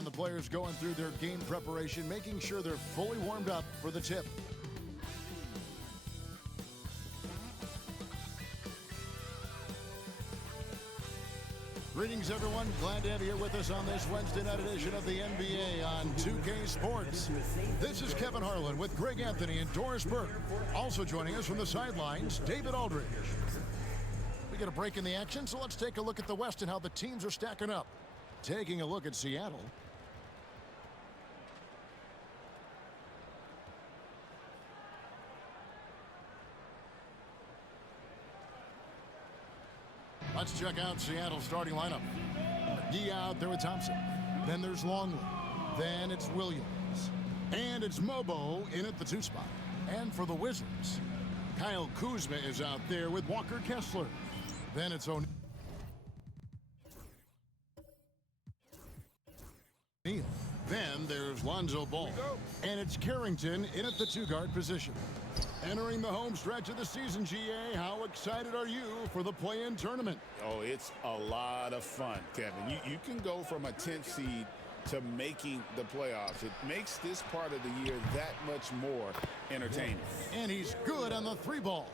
And the players going through their game preparation, making sure they're fully warmed up for the tip. Greetings, everyone. Glad to have you here with us on this Wednesday night edition of the NBA on 2K Sports. This is Kevin Harlan with Greg Anthony and Doris Burke. Also joining us from the sidelines, David Aldridge. We get a break in the action, so let's take a look at the West and how the teams are stacking up. Taking a look at Seattle. Let's check out Seattle's starting lineup. McGee out there with Thompson. Then there's Longley. Then it's Williams. And it's Mobo in at the 2 spot. And for the Wizards, Kyle Kuzma is out there with Walker Kessler. Then it's O'Neal. Then there's Lonzo Ball. And it's Carrington in at the 2-guard position. Entering the home stretch of the season, GA, how excited are you for the play-in tournament? Oh, it's a lot of fun, Kevin. You can go from a 10th seed to making the playoffs. It makes this part of the year that much more entertaining. And he's good on the 3-ball.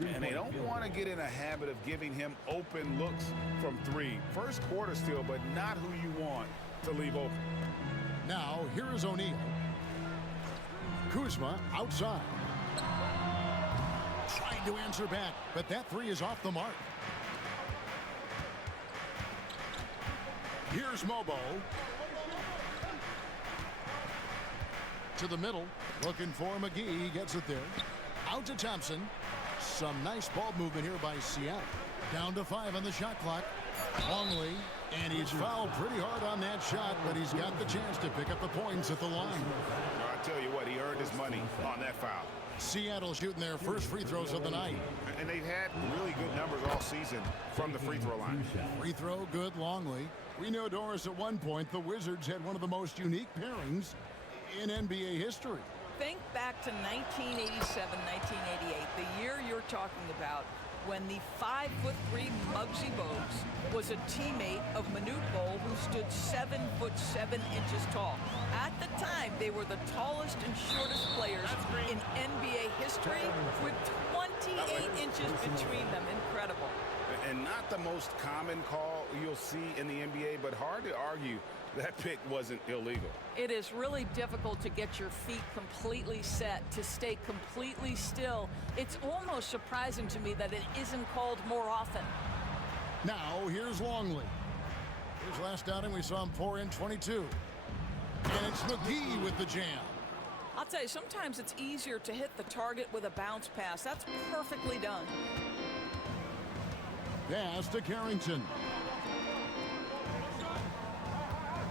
And they don't want to get in a habit of giving him open looks from 3. First quarter still, but not who you want to leave open. Now, here is O'Neal. Kuzma outside. Trying to answer back, but that 3 is off the mark. Here's Mobo. To the middle, looking for McGee. He gets it there. Out to Thompson. Some nice ball movement here by Seattle. Down to 5 on the shot clock. Longley, and he's fouled pretty hard on that shot, but he's got the chance to pick up the points at the line. I tell you what, he earned his money on that foul. Seattle shooting their first free throws of the night. And they've had really good numbers all season from the free throw line. Free throw good, Longley. We know, Doris, at one point the Wizards had one of the most unique pairings in NBA history. Think back to 1987, 1988, the year you're talking about, when the 5'3" Muggsy Bogues was a teammate of Manute Bol, who stood 7'7" tall. At the time, they were the tallest and shortest players in NBA history, with 28 inches between them. Incredible. And not the most common call you'll see in the NBA, but hard to argue that pick wasn't illegal. It is really difficult to get your feet completely set, to stay completely still. It's almost surprising to me that it isn't called more often. Now, here's Longley. His last outing, we saw him pour in 22. And it's McGee with the jam. I'll tell you, sometimes it's easier to hit the target with a bounce pass. That's perfectly done. Pass to Carrington.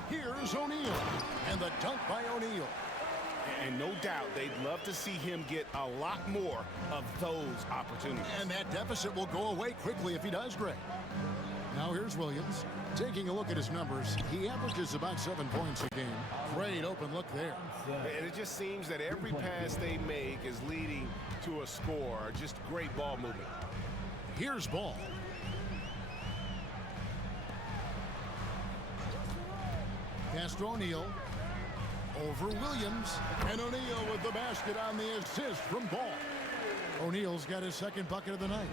Here's O'Neal. And the dunk by O'Neal. And no doubt they'd love to see him get a lot more of those opportunities. And that deficit will go away quickly if he does, Greg. Now here's Williams. Taking a look at his numbers, he averages about 7 points a game. Great open look there. And it just seems that every pass they make is leading to a score. Just great ball movement. Here's Ball. Pass to O'Neal. Over Williams. And O'Neal with the basket on the assist from Ball. O'Neal's got his second bucket of the night.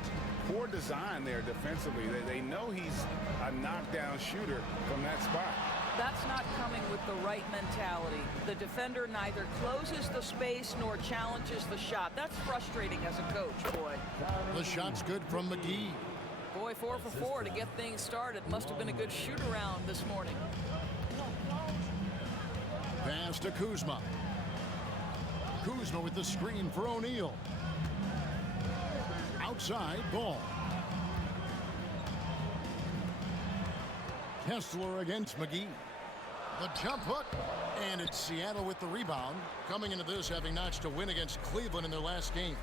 Poor design there defensively. They know he's a knockdown shooter from that spot. That's not coming with the right mentality. The defender neither closes the space nor challenges the shot. That's frustrating as a coach, boy. The shot's good from McGee. Boy, 4 for 4 to get things started. Must have been a good shoot-around this morning. Pass to Kuzma. Kuzma with the screen for O'Neal. Outside, Ball. Kessler against McGee. The jump hook. And it's Seattle with the rebound. Coming into this having notched a win against Cleveland in their last game.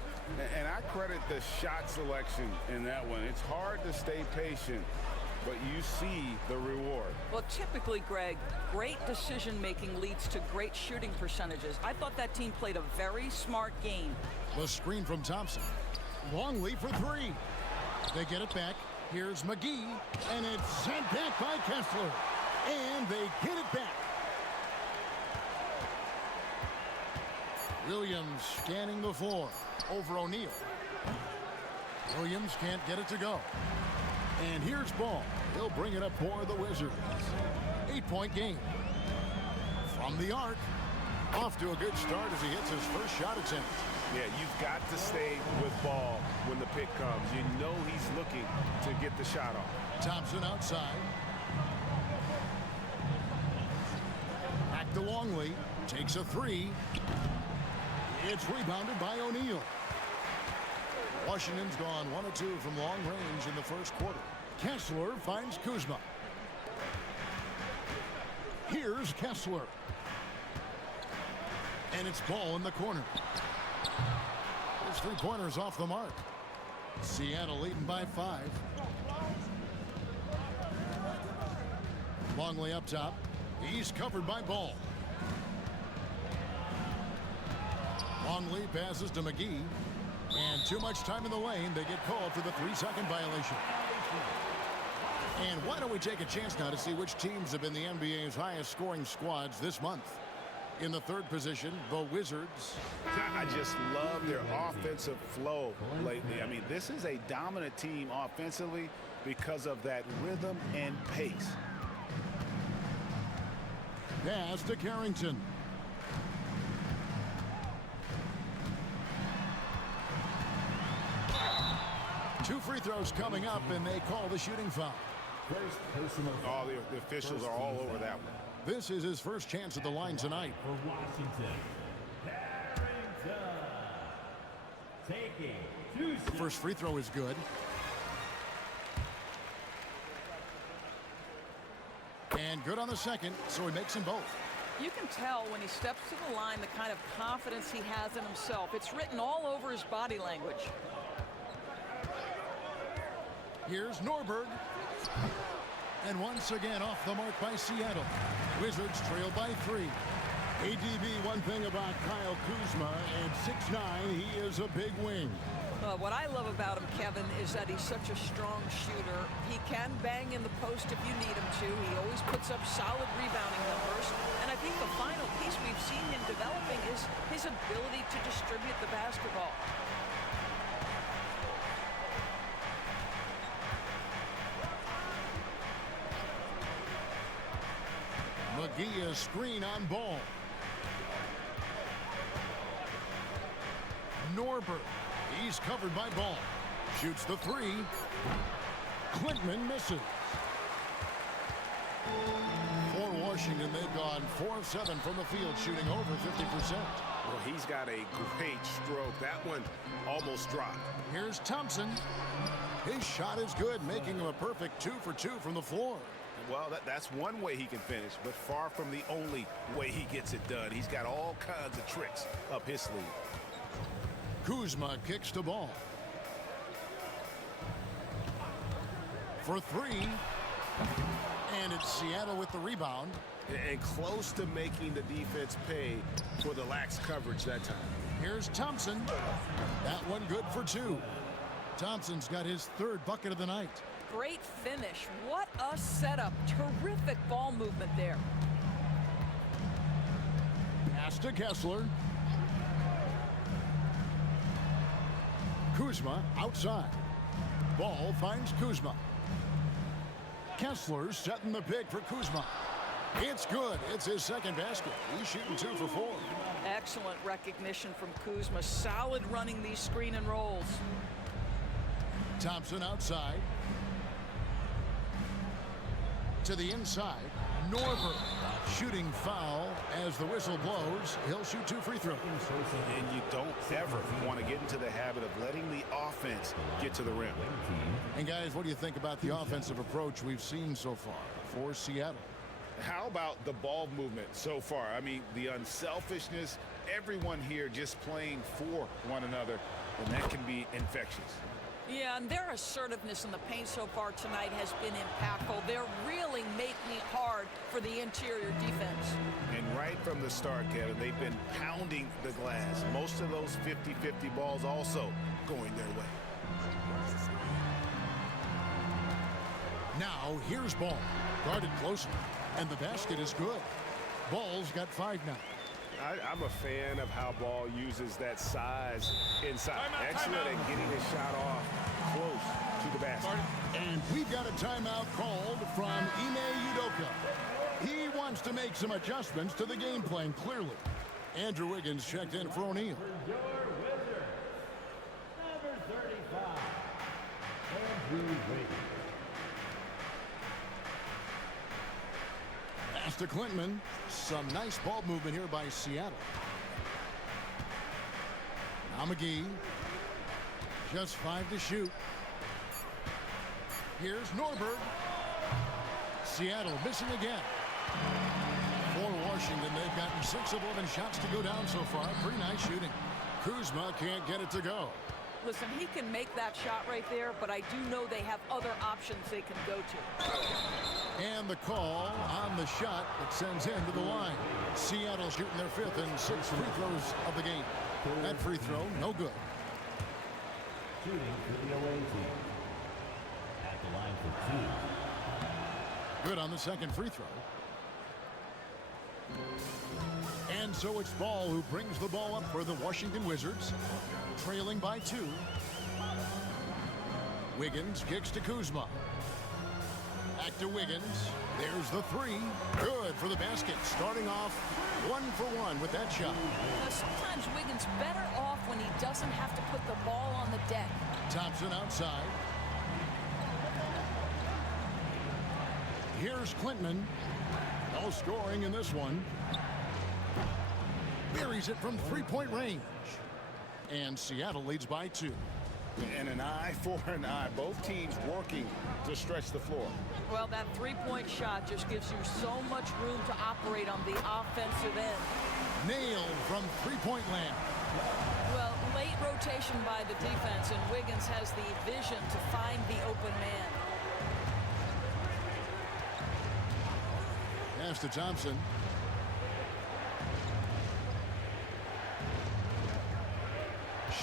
And I credit the shot selection in that one. It's hard to stay patient, but you see the reward. Well, typically, Greg, great decision-making leads to great shooting percentages. I thought that team played a very smart game. The screen from Thompson. Longley for 3. They get it back. Here's McGee, and it's sent back by Kessler. And they get it back. Williams scanning the floor over O'Neal. Williams can't get it to go. And here's Ball. He'll bring it up for the Wizards. 8-point game. From the arc. Off to a good start as he hits his first shot attempt. Yeah, you've got to stay with Ball when the pick comes. You know he's looking to get the shot off. Thompson outside. Back to Longley. Takes a three. It's rebounded by O'Neal. Washington's gone 1 of 2 from long range in the first quarter. Kessler finds Kuzma. Here's Kessler. And it's Ball in the corner. His three-pointer's off the mark. Seattle leading by 5. Longley up top. He's covered by Ball. Longley passes to McGee. And too much time in the lane. They get called for the 3-second violation. And why don't we take a chance now to see which teams have been the NBA's highest scoring squads this month. In the third position, the Wizards. I just love their offensive flow lately. I mean, this is a dominant team offensively because of that rhythm and pace. Pass to Carrington. Two free throws coming up, and they call the shooting foul. All the officials are all over that one. This is his first chance at the line tonight. For Washington, Carrington. Taking 2 The first free throw is good. And good on the second, so he makes them both. You can tell when he steps to the line the kind of confidence he has in himself. It's written all over his body language. Here's Norberg. And once again off the mark by Seattle. Wizards trail by 3. ADB, one thing about Kyle Kuzma, at 6'9", he is a big wing. What I love about him, Kevin, is that he's such a strong shooter. He can bang in the post if you need him to. He always puts up solid rebounding numbers. And I think the final piece we've seen him developing is his ability to distribute the basketball. McGee, a screen on Ball. Norberg, he's covered by Ball. Shoots the three. Klintman misses. For Washington, they've gone 4 of 7 from the field, shooting over 50%. Well, he's got a great stroke. That one almost dropped. Here's Thompson. His shot is good, making him a perfect 2 for 2 from the floor. Well, that's one way he can finish, but far from the only way he gets it done. He's got all kinds of tricks up his sleeve. Kuzma kicks the ball. For 3. And it's Seattle with the rebound. And close to making the defense pay for the lax coverage that time. Here's Thompson. That one good for 2. Thompson's got his 3rd bucket of the night. Great finish. What a setup. Terrific ball movement there. Pass to Kessler. Kuzma outside. Ball finds Kuzma. Kessler setting the pick for Kuzma. It's good. It's his 2nd basket. He's shooting 2 for 4. Excellent recognition from Kuzma. Solid running these screen and rolls. Thompson outside. To the inside. Norberg shooting foul as the whistle blows. He'll shoot 2 free throws. And you don't ever want to get into the habit of letting the offense get to the rim. And guys, what do you think about the offensive approach we've seen so far for Seattle? How about the ball movement so far? I mean, the unselfishness, everyone here just playing for one another, and that can be infectious. Yeah, and their assertiveness in the paint so far tonight has been impactful. They're really making it hard for the interior defense. And right from the start, Kevin, they've been pounding the glass. Most of those 50-50 balls also going their way. Now, here's Ball. Guarded closely. And the basket is good. Ball's got 5 now. I'm a fan of how Ball uses that size inside. Excellent at getting his shot off close to the basket. And we've got a timeout called from Ime Udoka. He wants to make some adjustments to the game plan, clearly. Andrew Wiggins checked in for O'Neal. Your wizard, number 35, Andrew Wiggins. Pass to Clinton. Some nice ball movement here by Seattle. Now McGee. Just 5 to shoot. Here's Norberg. Seattle missing again. For Washington, they've gotten 6 of 11 shots to go down so far. Pretty nice shooting. Kuzma can't get it to go. Listen, he can make that shot right there, but I do know they have other options they can go to. And the call on the shot that sends him to the line. Seattle shooting their 5th and 6th free throws of the game. That free throw, no good. Shooting for the away team. At the line for 2. Good on the second free throw. And so it's Ball who brings the ball up for the Washington Wizards, trailing by 2. Wiggins kicks to Kuzma. Back to Wiggins. There's the 3. Good for the basket. Starting off 1 for 1 with that shot. Now, sometimes Wiggins better off when he doesn't have to put the ball on the deck. Thompson outside. Here's Clinton. No scoring in this one. Buries it from 3-point range. And Seattle leads by 2. And an eye for an eye. Both teams working to stretch the floor. Well, that 3-point shot just gives you so much room to operate on the offensive end. Nailed from 3-point land. Well, late rotation by the defense, and Wiggins has the vision to find the open man. Pass to Thompson.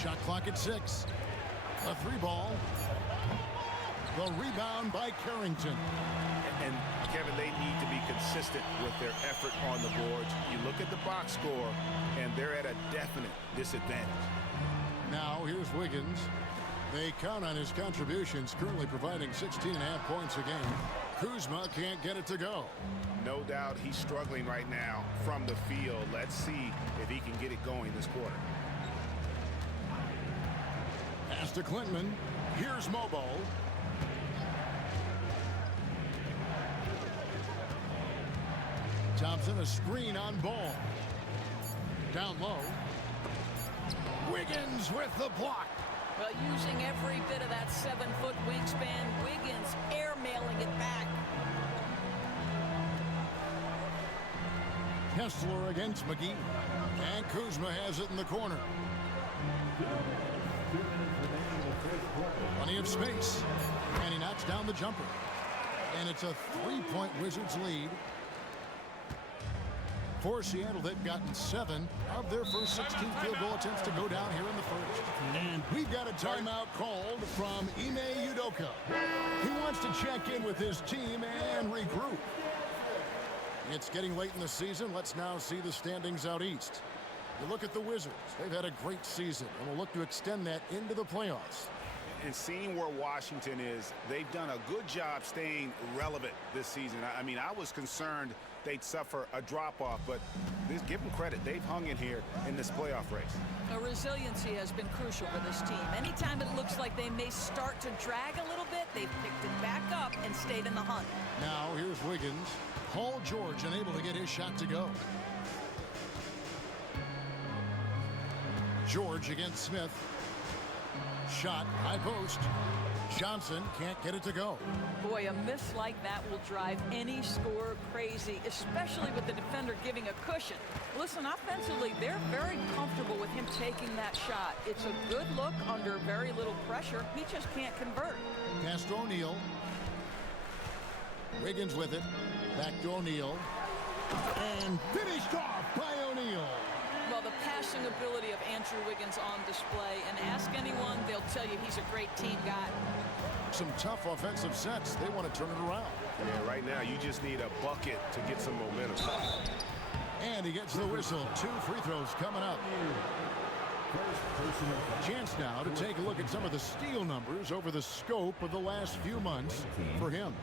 Shot clock at 6. A 3 ball. The rebound by Carrington. And Kevin, they need to be consistent with their effort on the boards. You look at the box score, and they're at a definite disadvantage. Now here's Wiggins. They count on his contributions, currently providing 16.5 points a game. Kuzma can't get it to go. No doubt he's struggling right now from the field. Let's see if he can get it going this quarter. Pass to Clinton. Here's Mobo. Thompson, a screen on Ball. Down low. Wiggins with the block. Well, using every bit of that 7-foot wingspan, Wiggins airmailing it back. Kessler against McGee. And Kuzma has it in the corner. 2 minutes remaining in the first quarter. Plenty of space. And he knocks down the jumper. And it's a 3-point Wizards lead. For Seattle, they've gotten 7 of their first 16 field goal attempts to go down here in the first. And we've got a timeout called from Ime Udoka. He wants to check in with his team and regroup. It's getting late in the season. Let's now see the standings out east. You look at the Wizards. They've had a great season and will look to extend that into the playoffs. And seeing where Washington is, they've done a good job staying relevant this season. I mean, I was concerned they'd suffer a drop-off, but give them credit. They've hung in here in this playoff race. Resiliency has been crucial for this team. Anytime it looks like they may start to drag a little bit, they've picked it back up and stayed in the hunt. Now here's Wiggins. Paul George unable to get his shot to go. George against Smith. Shot, high post. Johnson can't get it to go. Boy, a miss like that will drive any scorer crazy, especially with the defender giving a cushion. Listen, offensively, they're very comfortable with him taking that shot. It's a good look under very little pressure. He just can't convert. Pass to O'Neal. Wiggins with it. Back to O'Neal. And finished off by O'Neal. Well, the passing ability of Andrew Wiggins on display, and ask anyone, they'll tell you he's a great team guy. Some tough offensive sets. They want to turn it around. Yeah, right now you just need a bucket to get some momentum. And he gets the whistle. 2 free throws coming up. First personal foul. Chance now to take a look at some of the steal numbers over the scope of the last few months for him.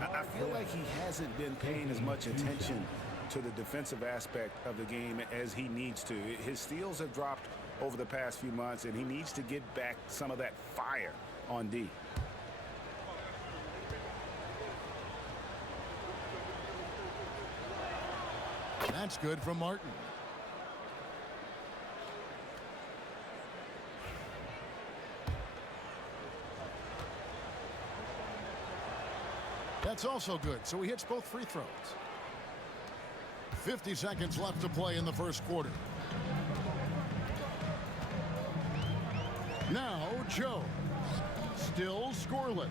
I feel like he hasn't been paying as much attention to the defensive aspect of the game as he needs to. His steals have dropped over the past few months, and he needs to get back some of that fire on D. That's good from Martin. That's also good, so he hits both free throws. 50 seconds left to play in the first quarter. Now, Joe. Still scoreless.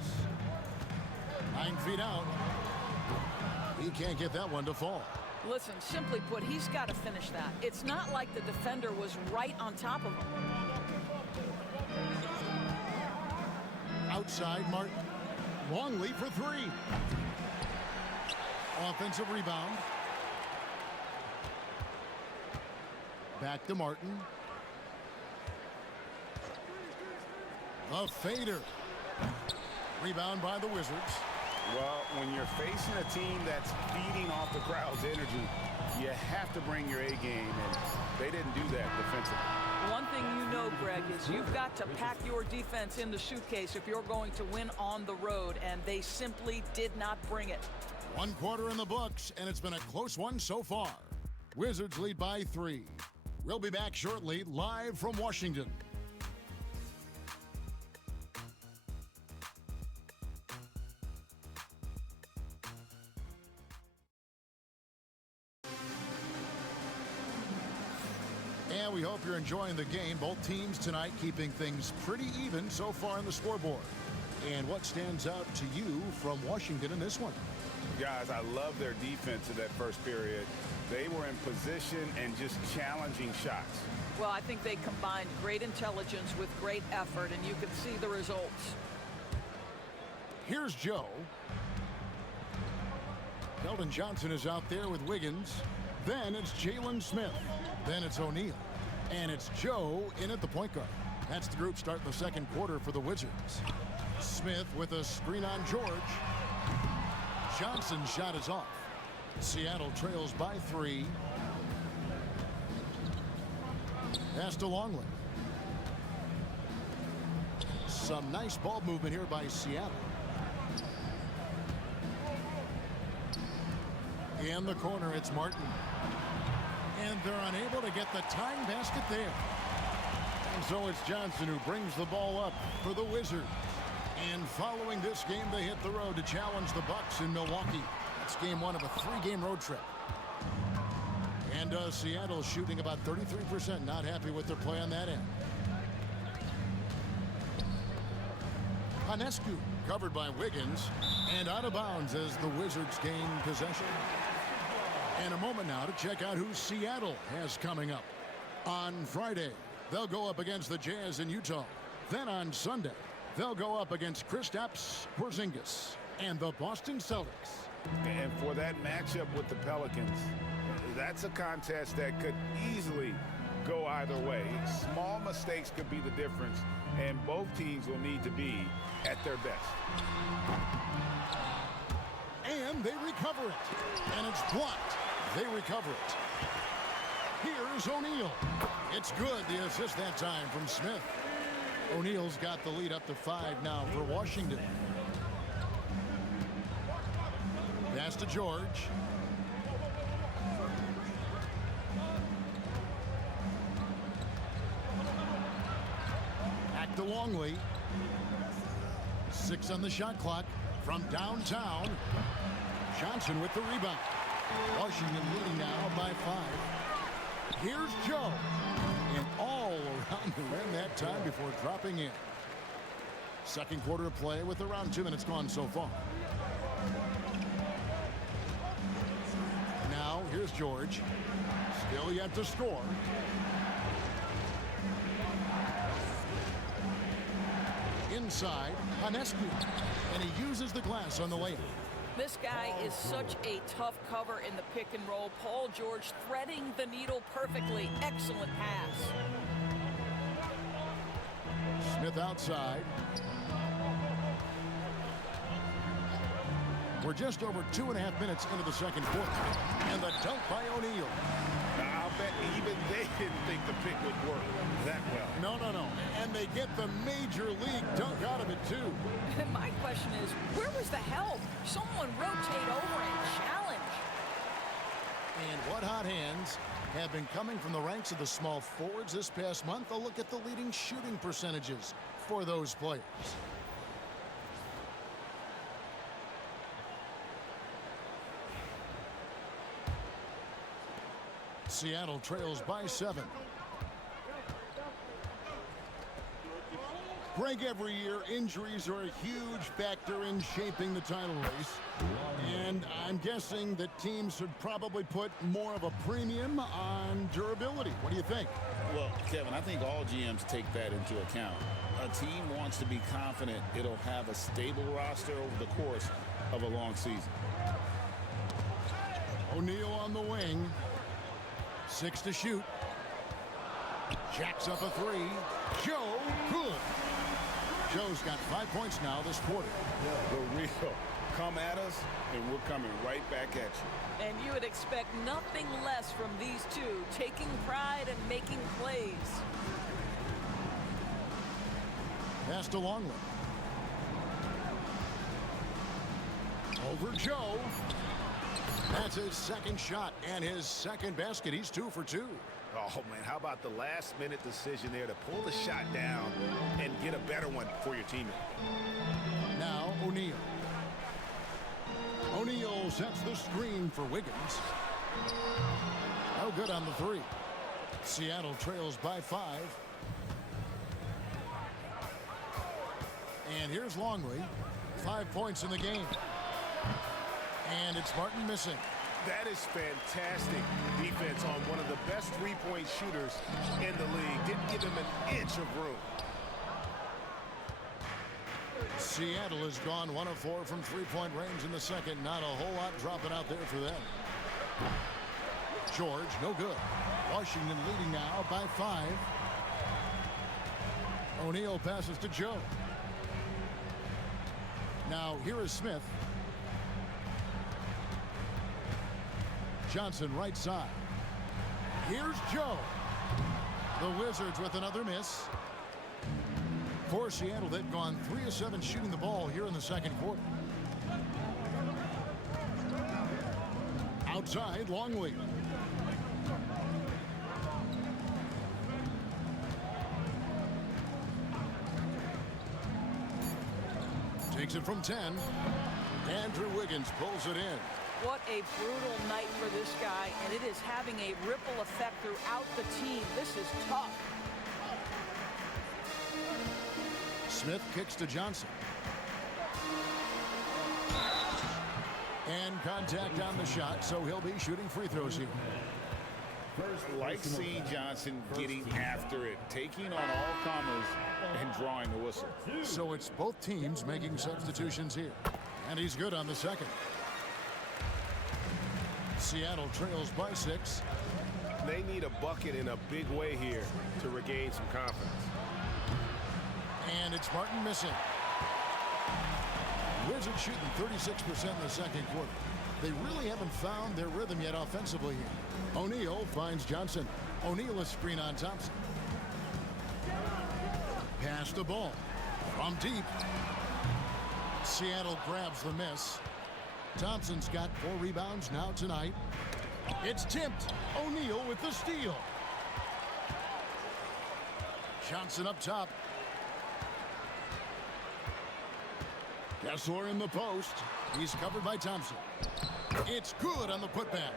9 feet out. He can't get that one to fall. Listen, simply put, he's got to finish that. It's not like the defender was right on top of him. Outside Martin. Long lead for 3. Offensive rebound. Back to Martin. A fader. Rebound by the Wizards. Well, when you're facing a team that's feeding off the crowd's energy, you have to bring your A game, and they didn't do that defensively. One thing you know, Greg, is you've got to pack your defense in the suitcase if you're going to win on the road, and they simply did not bring it. 1 quarter in the books, and it's been a close one so far. Wizards lead by 3. We'll be back shortly, live from Washington. And we hope you're enjoying the game. Both teams tonight keeping things pretty even so far on the scoreboard. And what stands out to you from Washington in this one? Guys, I love their defense in that first period. They were in position and just challenging shots. Well, I think they combined great intelligence with great effort, and you can see the results. Here's Joe. Keldon Johnson is out there with Wiggins. Then it's Jalen Smith. Then it's O'Neal. And it's Joe in at the point guard. That's the group starting the second quarter for the Wizards. Smith with a screen on George. Johnson's shot is off. Seattle trails by 3. Pass to Longley. Some nice ball movement here by Seattle. In the corner, it's Martin. And they're unable to get the tying basket there. And so it's Johnson who brings the ball up for the Wizards. And following this game, they hit the road to challenge the Bucks in Milwaukee. That's game 1 of a 3-game road trip. And Seattle shooting about 33%, not happy with their play on that end. Hanescu covered by Wiggins and out of bounds as the Wizards gain possession. And a moment now to check out who Seattle has coming up. On Friday, they'll go up against the Jazz in Utah. Then on Sunday, they'll go up against Kristaps Porzingis and the Boston Celtics. And for that matchup with the Pelicans, that's a contest that could easily go either way. Small mistakes could be the difference, and both teams will need to be at their best. And they recover it. And it's blocked. They recover it. Here's O'Neal. It's good. The assist that time from Smith. O'Neal's got the lead up to 5 now for Washington. Pass to George. Back to Longley. 6 on the shot clock from downtown. Johnson with the rebound. Washington leading now by 5. Here's Joe. And all around the rim that time before dropping in. Second quarter of play with around 2 minutes gone so far. Now here's George. Still yet to score. Inside, Hanescu. And he uses the glass on the layup. This guy is such a tough cover in the pick and roll. Paul George threading the needle perfectly. Excellent pass. Smith outside. We're just over 2.5 minutes into the second quarter. And the dunk by O'Neal. Now, I'll bet even they didn't think the pick would work that well. No. And they get the major league dunk out of it, too. My question is, where was the help? Someone rotate over and challenge. And what hot hands have been coming from the ranks of the small forwards this past month. A look at the leading shooting percentages for those players. Seattle trails by 7. Greg, every year injuries are a huge factor in shaping the title race. And I'm guessing that teams should probably put more of a premium on durability. What do you think? Well, Kevin, I think all GMs take that into account. A team wants to be confident it'll have a stable roster over the course of a long season. O'Neal on the wing. 6 to shoot. Jacks up a 3. Joe, good. Joe's got 5 points now this quarter. The real come at us, and we're coming right back at you. And you would expect nothing less from these two, taking pride and making plays. Pass to Longley. Over Joe. That's his second shot and his second basket. He's 2 for 2. Oh, man, how about the last-minute decision there to pull the shot down and get a better one for your teammate? Now O'Neal. O'Neal sets the screen for Wiggins. No good on the 3. Seattle trails by 5. And here's Longley. 5 points in the game. And it's Martin missing. That is fantastic defense on one of the best three-point shooters in the league. Didn't give him an inch of room. Seattle has gone 1 of 4 from three-point range in the second. Not a whole lot dropping out there for them. George, no good. Washington leading now by 5. O'Neal passes to Joe. Now here is Smith. Johnson right side. Here's Joe. The Wizards with another miss. For Seattle, they've gone 3 of 7 shooting the ball here in the second quarter. Outside, Longley. Takes it from 10. Andrew Wiggins pulls it in. What a brutal night for this guy, and it is having a ripple effect throughout the team. This is tough. Smith kicks to Johnson. And contact on the shot, so he'll be shooting free throws here. Like seeing Johnson getting after it, taking on all comers and drawing the whistle. So it's both teams making substitutions here. And he's good on the second. Seattle trails by 6. They need a bucket in a big way here to regain some confidence. And it's Martin missing. Wizards shooting 36% in the second quarter. They really haven't found their rhythm yet offensively here. O'Neal finds Johnson. O'Neal a screen on Thompson. Pass the ball. From deep. Seattle grabs the miss. Thompson's got 4 rebounds now tonight. It's tipped. O'Neal with the steal. Johnson up top. Kessler in the post. He's covered by Thompson. It's good on the putback.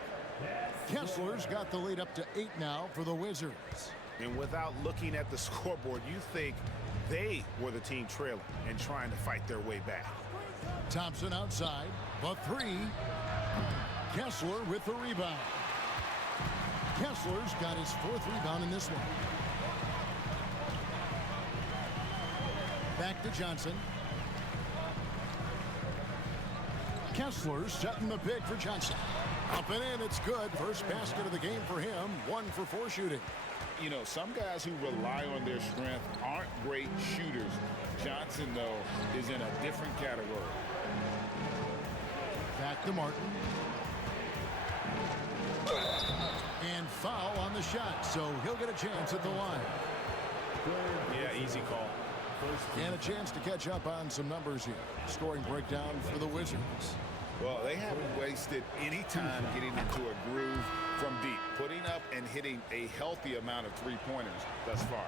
Kessler's got the lead up to 8 now for the Wizards. And without looking at the scoreboard, you think they were the team trailing and trying to fight their way back. Thompson outside, the 3. Kessler with the rebound. Kessler's got his 4th rebound in this one. Back to Johnson. Kessler setting the pick for Johnson. Up and in, it's good. First basket of the game for him. 1 for 4 shooting. You know, some guys who rely on their strength aren't great shooters. Johnson, though, is in a different category. Back to Martin. And foul on the shot, so he'll get a chance at the line. Yeah, easy call. And a chance to catch up on some numbers here. Scoring breakdown for the Wizards. Well, they haven't wasted any time getting into a groove from deep, putting up and hitting a healthy amount of three-pointers thus far.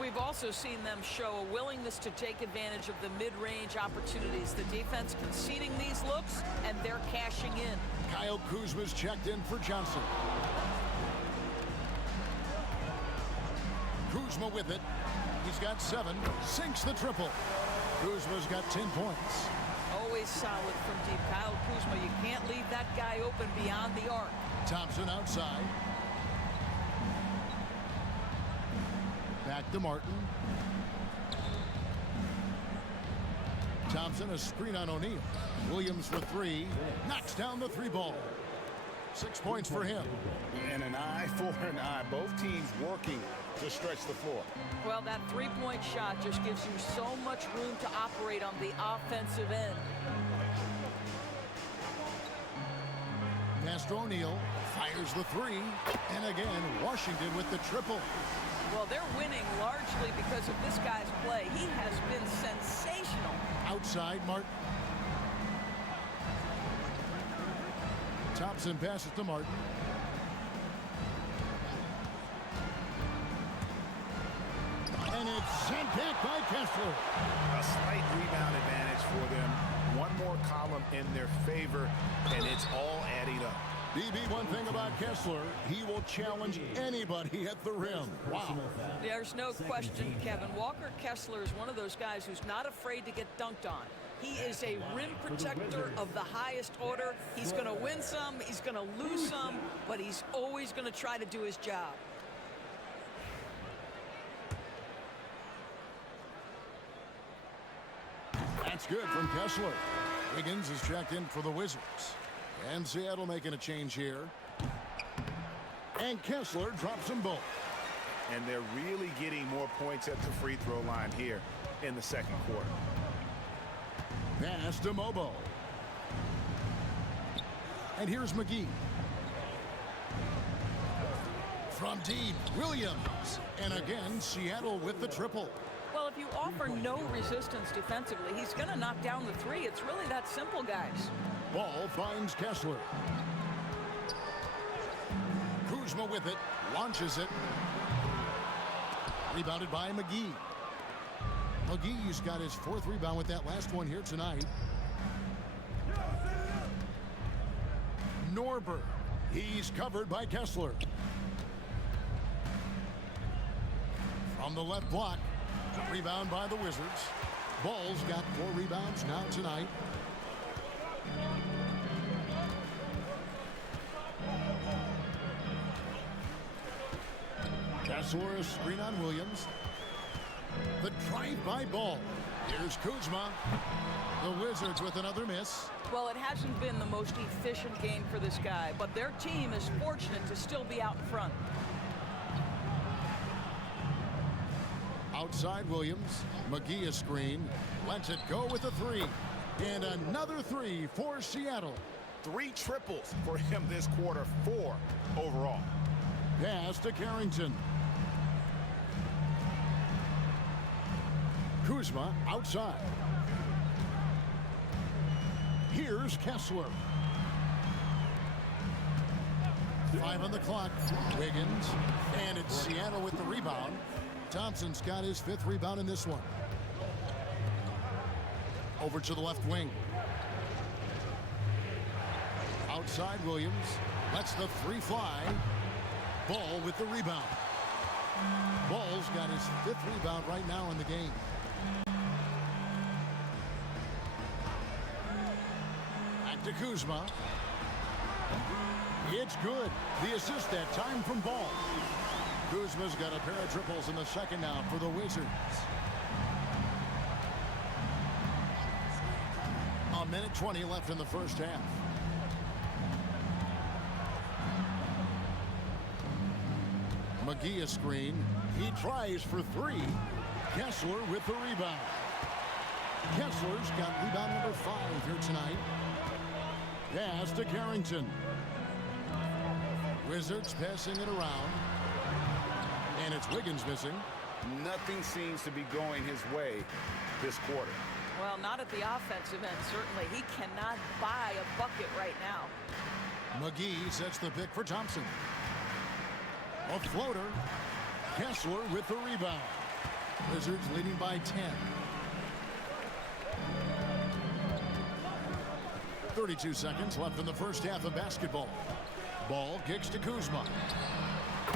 We've also seen them show a willingness to take advantage of the mid-range opportunities. The defense conceding these looks, and they're cashing in. Kyle Kuzma's checked in for Johnson. Kuzma with it. He's got 7. Sinks the triple. Kuzma's got 10 points. Always solid from deep. Kyle Kuzma, you can't leave that guy open beyond the arc. Thompson outside. Back to Martin. Thompson, a screen on O'Neal. Williams for 3. Knocks down the 3 ball. 6 points for him. And an eye for an eye. Both teams working to stretch the floor. Well, that three-point shot just gives you so much room to operate on the offensive end. Pass to O'Neal. Fires the 3. And again, Washington with the triple. Well, they're winning largely because of this guy's play. He has been sensational. Outside, Martin. Thompson passes to Martin. And it's sent back by Kessler. A slight rebound advantage for them. One more column in their favor, and it's all adding up. BB, one thing about Kessler, he will challenge anybody at the rim. Wow. There's no question, Kevin. Walker Kessler is one of those guys who's not afraid to get dunked on. He is a rim protector of the highest order. He's going to win some, he's going to lose some, but he's always going to try to do his job. That's good from Kessler. Wiggins is checked in for the Wizards. And Seattle making a change here. And Kessler drops them both. And they're really getting more points at the free throw line here in the second quarter. Pass to Mobo. And here's McGee. From deep, Williams. And again, Seattle with the triple. Well, if you offer no resistance defensively, he's going to knock down the 3. It's really that simple, guys. Ball finds Kessler. Kuzma with it. Launches it. Rebounded by McGee. McGee's got his 4th rebound with that last one here tonight. Norberg. He's covered by Kessler. From the left block. Rebound by the Wizards. Ball's got 4 rebounds now tonight. Kessler, screen on Williams. The drive-by ball. Here's Kuzma. The Wizards with another miss. Well, it hasn't been the most efficient game for this guy, but their team is fortunate to still be out in front. Outside Williams. McGee a screen. Lets it go with a 3. And another 3 for Seattle. 3 triples for him this quarter, 4 overall. Pass to Carrington. Kuzma outside. Here's Kessler. 5 on the clock. Wiggins. And it's Seattle with the rebound. Thompson's got his 5th rebound in this one. Over to the left wing. Outside Williams. Lets the 3 fly. Ball with the rebound. Ball's got his 5th rebound right now in the game. Back to Kuzma. It's good. The assist that time from Ball. Kuzma's got a pair of triples in the second now for the Wizards. A minute 20 left in the first half. McGee a screen. He tries for three. Kessler with the rebound. Kessler's got rebound number 5 here tonight. Pass to Carrington. Wizards passing it around. And it's Wiggins missing. Nothing seems to be going his way this quarter. Well, not at the offensive end, certainly. He cannot buy a bucket right now. McGee sets the pick for Thompson. A floater. Kessler with the rebound. Wizards leading by 10. 32 seconds left in the first half of basketball. Ball kicks to Kuzma.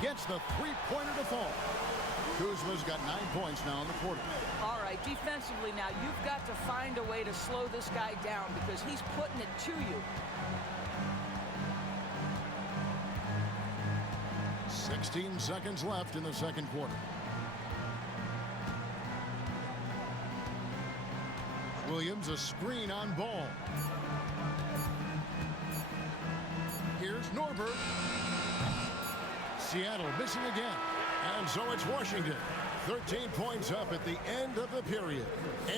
Gets the three-pointer to fall. Kuzma's got 9 points now in the quarter. All right, defensively now, you've got to find a way to slow this guy down because he's putting it to you. 16 seconds left in the second quarter. Williams a screen on Ball. Here's Norbert. Seattle missing again. And so it's Washington. 13 points up at the end of the period.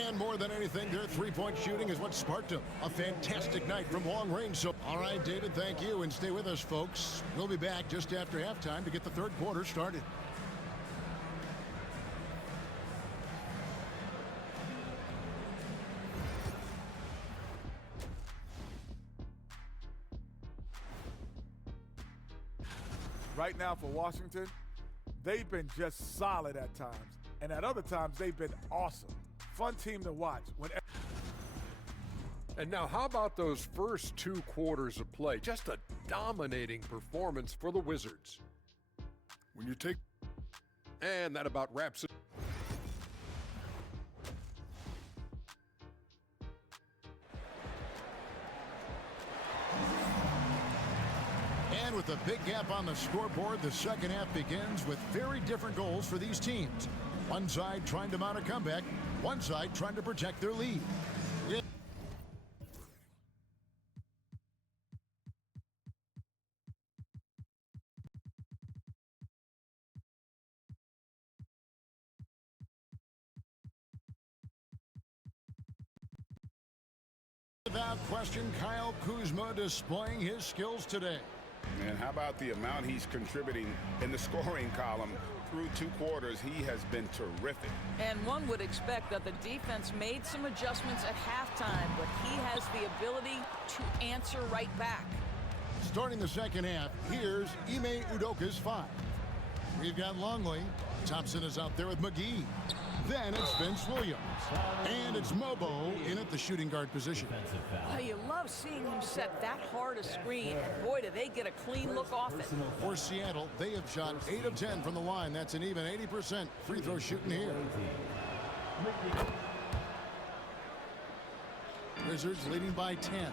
And more than anything, their three-point shooting is what sparked them. A fantastic night from long range. So, all right, David, thank you. And stay with us, folks. We'll be back just after halftime to get the third quarter started. Right now for Washington, they've been just solid at times. And at other times, they've been awesome. Fun team to watch. And now how about those first 2 quarters of play? Just a dominating performance for the Wizards. When you take... And that about wraps it. And with a big gap on the scoreboard, the second half begins with very different goals for these teams. One side trying to mount a comeback, one side trying to protect their lead. Without question, Kyle Kuzma displaying his skills today. And how about the amount he's contributing in the scoring column? Through 2 quarters, he has been terrific. And one would expect that the defense made some adjustments at halftime, but he has the ability to answer right back. Starting the second half, here's Ime Udoka's 5. We've got Longley. Thompson is out there with McGee. Then it's Vince Williams. And it's Mobo in at the shooting guard position. Oh, you love seeing him set that hard a screen. And boy, do they get a clean look off it. For Seattle, they have shot 8 of 10 from the line. That's an even 80% free throw shooting here. Wizards leading by 10.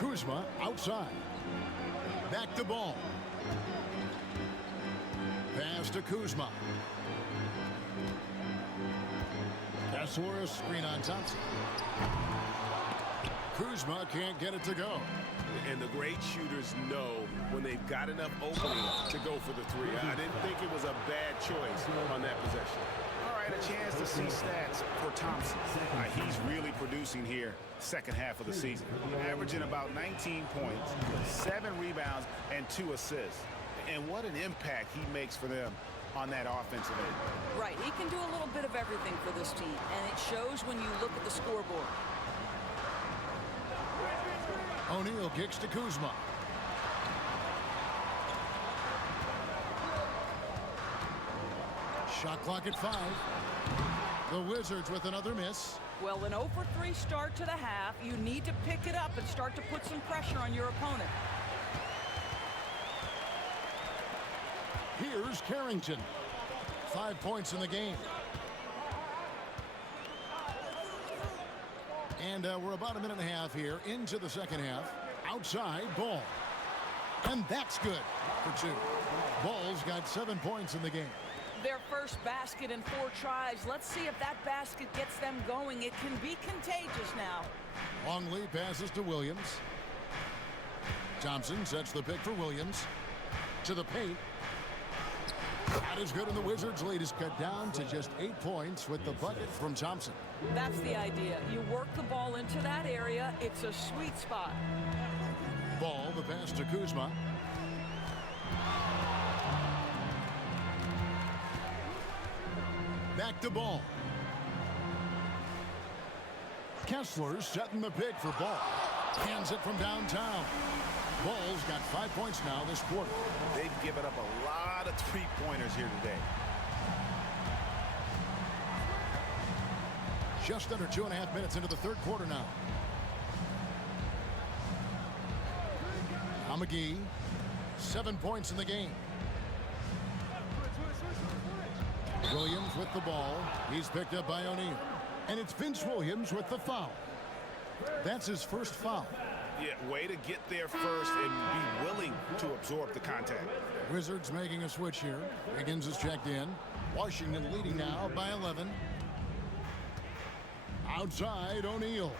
Kuzma outside. Back to Ball. Pass to Kuzma. Kessler a screen on Thompson. Kuzma can't get it to go. And the great shooters know when they've got enough opening to go for the three. I didn't think it was a bad choice on that possession. All right, a chance to see stats for Thompson. He's really producing here second half of the season. Averaging about 19 points, 7 rebounds, and 2 assists. And what an impact he makes for them on that offensive end. Right, he can do a little bit of everything for this team, and it shows when you look at the scoreboard. O'Neal kicks to Kuzma. Shot clock at 5. The Wizards with another miss. Well, an 0 for 3 start to the half. You need to pick it up and start to put some pressure on your opponent. Here's Carrington. 5 points in the game. And we're about a minute and a half here into the second half. Outside, Ball. And that's good for 2. Ball's got 7 points in the game. Their first basket in 4 tries. Let's see if that basket gets them going. It can be contagious now. Longley passes to Williams. Thompson sets the pick for Williams. To the paint. That is good, and the Wizards' lead is cut down to just 8 points with the bucket from Thompson. That's the idea. You work the ball into that area. It's a sweet spot. Ball, the pass to Kuzma. Back to Ball. Kessler setting the pick for Ball. Hands it from downtown. Ball's got 5 points now this quarter. They've given up a lot of three-pointers here today. Just under 2.5 minutes into the third quarter now. Now McGee, 7 points in the game. Williams with the ball. He's picked up by O'Neal. And it's Vince Williams with the foul. That's his first foul. Yeah, way to get there first and be willing to absorb the contact. Wizards making a switch here. Higgins is checked in. Washington leading now by 11. Outside, O'Neal.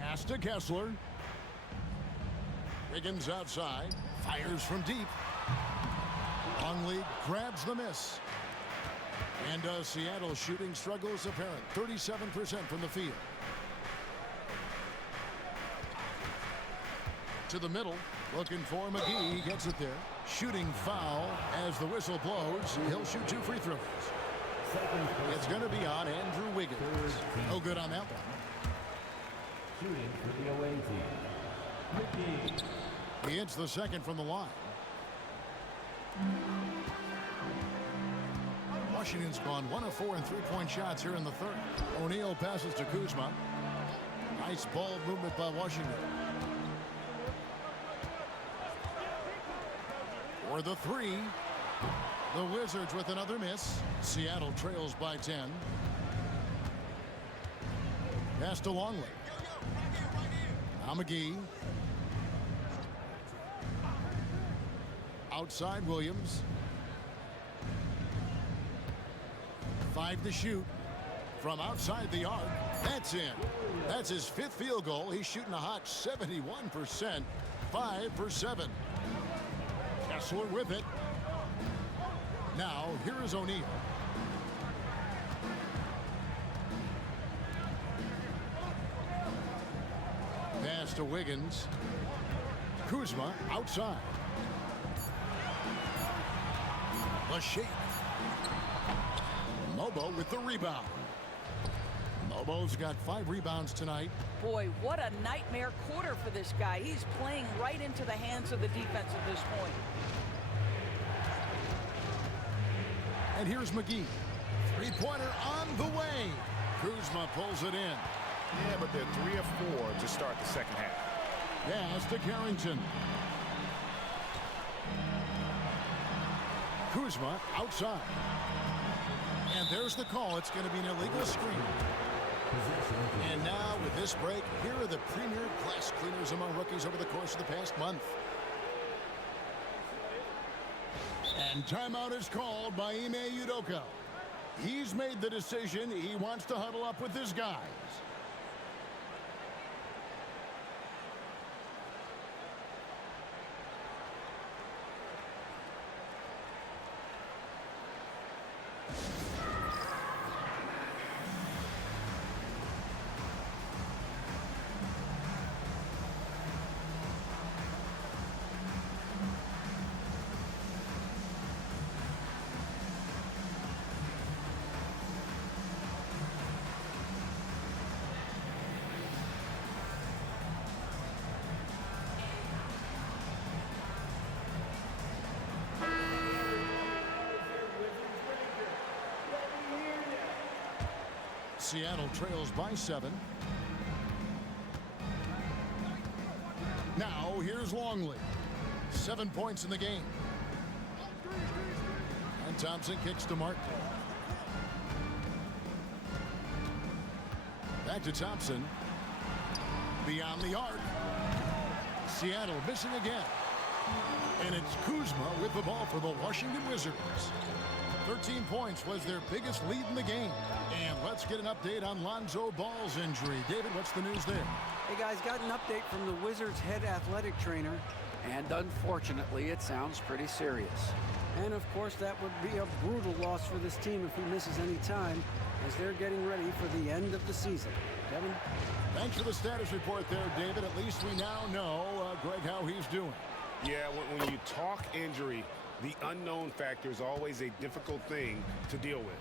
Pass to Kessler. Higgins outside. Fires from deep. Longley grabs the miss. And Seattle shooting struggles apparent. 37% from the field. To the middle, looking for McGee. He gets it there. Shooting foul as the whistle blows. He'll shoot 2 free throws. It's going to be on Andrew Wiggins. No good on that one. Shooting for the away team. He hits the second from the line. Washington's gone 1 of 4 in three-point shots here in the third. O'Neal passes to Kuzma. Nice ball movement by Washington. For the 3. The Wizards with another miss. Seattle trails by 10. Pass to Longley. Now McGee. Outside Williams. 5 to shoot. From outside the arc. That's in. That's his 5th field goal. He's shooting a hot 71%. 5 for 7. Kessler with it. Now, here is O'Neal. Pass to Wiggins. Kuzma outside. The shake. Mobo with the rebound. Mobo's got 5 rebounds tonight. Boy, what a nightmare quarter for this guy. He's playing right into the hands of the defense at this point. And here's McGee. 3-pointer on the way. Kuzma pulls it in. Yeah, but they're 3 of 4 to start the second half. Pass to Carrington. Kuzma outside. And there's the call. It's going to be an illegal screen. And now with this break, here are the premier glass cleaners among rookies over the course of the past month. And timeout is called by Ime Udoka. He's made the decision. He wants to huddle up with his guys. Seattle trails by 7. Now here's Longley. 7 points in the game. And Thompson kicks to Martin. Back to Thompson. Beyond the arc. Seattle missing again. And it's Kuzma with the ball for the Washington Wizards. 13 points was their biggest lead in the game. And let's get an update on Lonzo Ball's injury. David, what's the news there? Hey guys, got an update from the Wizards head athletic trainer. And unfortunately, it sounds pretty serious. And of course, that would be a brutal loss for this team if he misses any time as they're getting ready for the end of the season. Kevin? Thanks for the status report there, David. At least we now know, Greg, how he's doing. Yeah, when you talk injury, the unknown factor is always a difficult thing to deal with.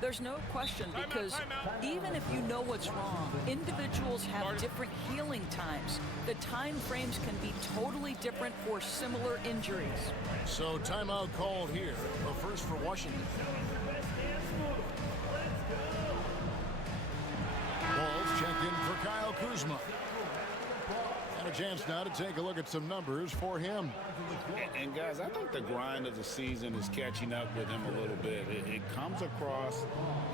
There's no question, because even if you know what's wrong, individuals have different healing times. The time frames can be totally different for similar injuries. So timeout called here, the first for Washington. Ball's checked in for Kyle Kuzma. And a chance now to take a look at some numbers for him. And guys, I think the grind of the season is catching up with him a little bit. It comes across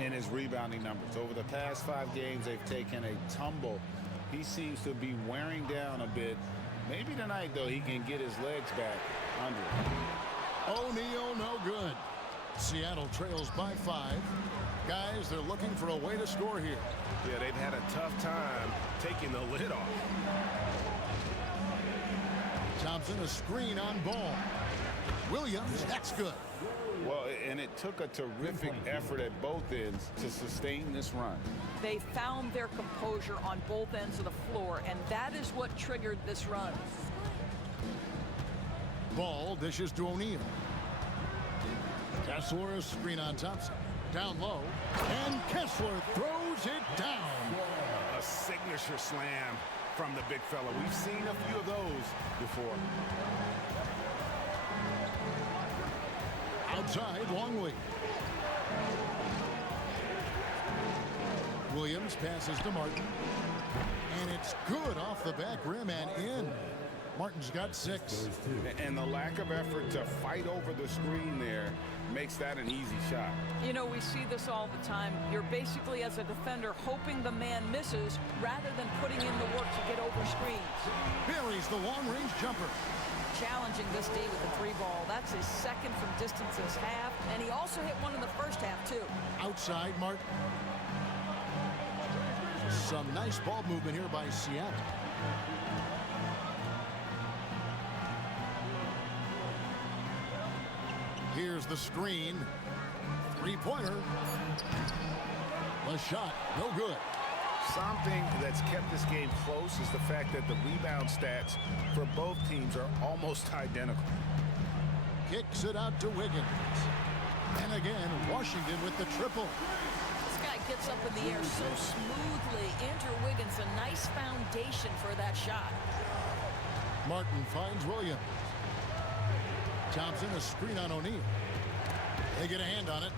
in his rebounding numbers. Over the past 5 games, they've taken a tumble. He seems to be wearing down a bit. Maybe tonight, though, he can get his legs back under it. O'Neal, no good. Seattle trails by 5. Guys, they're looking for a way to score here. Yeah, they've had a tough time taking the lid off. Thompson, a screen on Ball. Williams, that's good. Well, and it took a terrific effort at both ends to sustain this run. They found their composure on both ends of the floor, and that is what triggered this run. Ball dishes to O'Neal. Kessler, a screen on Thompson. Down low, and Kessler throws it down. A signature slam from the big fella. We've seen a few of those before. Outside, Longley. Williams passes to Martin. And it's good off the back rim and in. Martin's got 6. And the lack of effort to fight over the screen there makes that an easy shot. You know, we see this all the time. You're basically, as a defender, hoping the man misses rather than putting in the work to get over screens. Buries the long-range jumper. Challenging this D with the 3 ball. That's his second from distance this half, and he also hit one in the first half, too. Outside, Martin. Some nice ball movement here by Seattle. Here's the screen. 3-pointer. The shot, no good. Something that's kept this game close is the fact that the rebound stats for both teams are almost identical. Kicks it out to Wiggins. And again, Washington with the triple. This guy gets up in the air so smoothly. Andrew Wiggins, a nice foundation for that shot. Martin finds Williams. Thompson, a screen on O'Neal. They get a hand on it.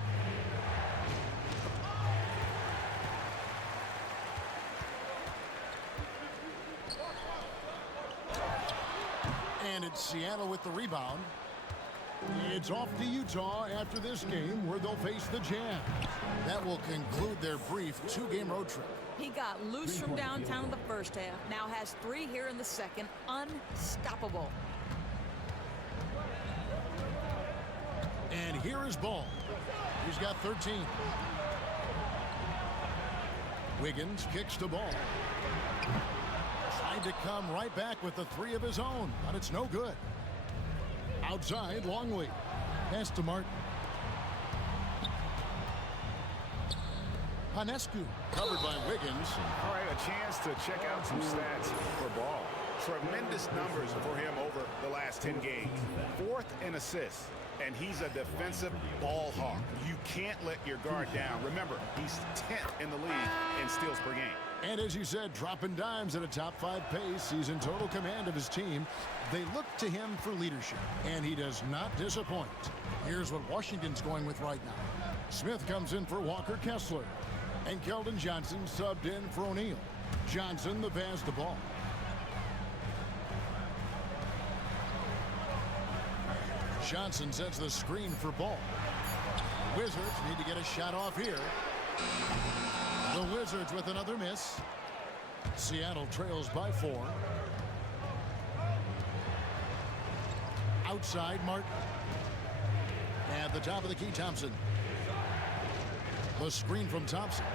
And it's Seattle with the rebound. It's off to Utah after this game, where they'll face the Jazz. That will conclude their brief 2-game road trip. He got loose from downtown in the first half. Now has 3 here in the second. Unstoppable. And here is Ball. He's got 13. Wiggins kicks to Ball. Tried to come right back with the 3 of his own, but it's no good. Outside, Longley. Pass to Martin. Hanescu covered by Wiggins. All right, a chance to check out some stats for Ball. Tremendous numbers for him over the last 10 games. 4th in assists, and he's a defensive ball hawk. You can't let your guard down. Remember, he's 10th in the league in steals per game. And as you said, dropping dimes at a top 5 pace. He's in total command of his team. They look to him for leadership, and he does not disappoint. Here's what Washington's going with right now. Smith comes in for Walker Kessler, and Keldon Johnson subbed in for O'Neal. Johnson the pass to Ball. Johnson sets the screen for Ball. Wizards need to get a shot off here. The Wizards with another miss. Seattle trails by 4. Outside, Martin. At the top of the key, Thompson. The screen from Thompson.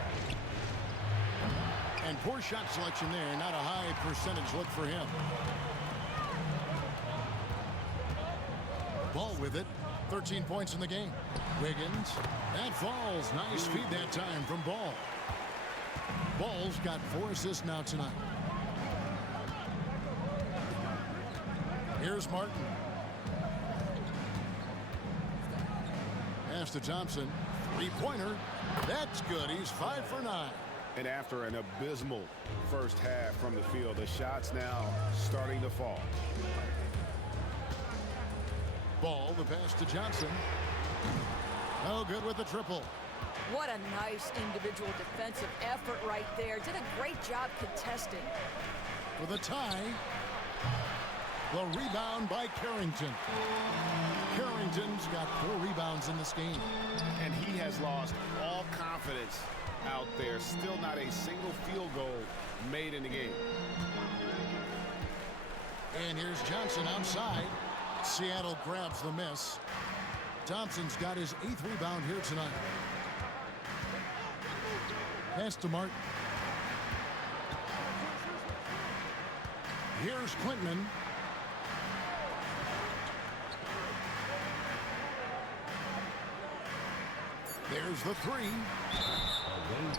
And poor shot selection there. Not a high percentage look for him. Ball with it. 13 points in the game. Wiggins. That falls. Nice feed that time from Ball. Ball's got 4 assists now tonight. Here's Martin. Pass to Thompson. Three-pointer. That's good. He's 5 for 9. And after an abysmal first half from the field, the shots now starting to fall. Ball, the pass to Johnson. Oh, good with the triple. What a nice individual defensive effort right there. Did a great job contesting. For the tie. The rebound by Carrington. Carrington's got 4 rebounds in this game. And he has lost all confidence out there. Still not a single field goal made in the game. And here's Johnson outside. Seattle grabs the miss. Thompson's got his 8th rebound here tonight. Pass to Martin. Here's Quintman. There's the 3. Away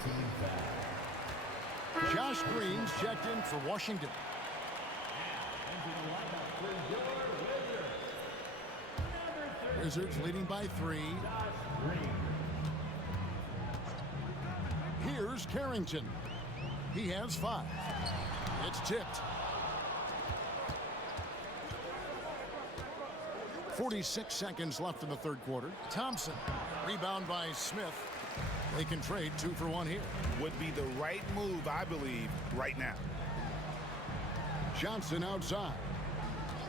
team foul. Josh Green's checked in for Washington. Wizards leading by 3. Here's Carrington. He has 5. It's tipped. 46 seconds left in the third quarter. Thompson. Rebound by Smith. They can trade 2 for 1 here. Would be the right move, I believe, right now. Johnson outside.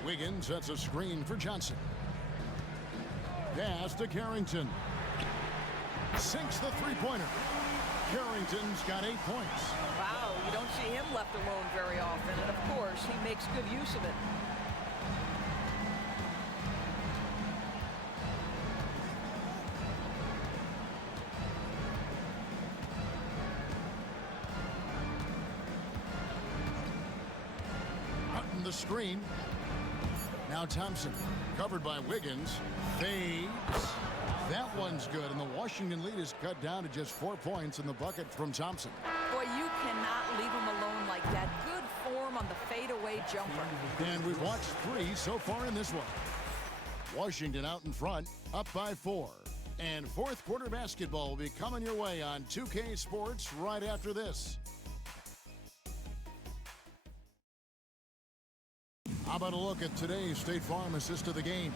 Wiggins sets a screen for Johnson. Pass to Carrington. Sinks the three-pointer. Carrington's got 8 points. Wow, you don't see him left alone very often, and of course, he makes good use of it. Hutton the screen. Now Thompson, covered by Wiggins, fades. That one's good, and the Washington lead is cut down to just 4 points in the bucket from Thompson. Boy, you cannot leave him alone like that. Good form on the fadeaway jumper. And we've watched 3 so far in this one. Washington out in front, up by 4. And fourth quarter basketball will be coming your way on 2K Sports right after this. How about a look at today's State Farm assist of the game?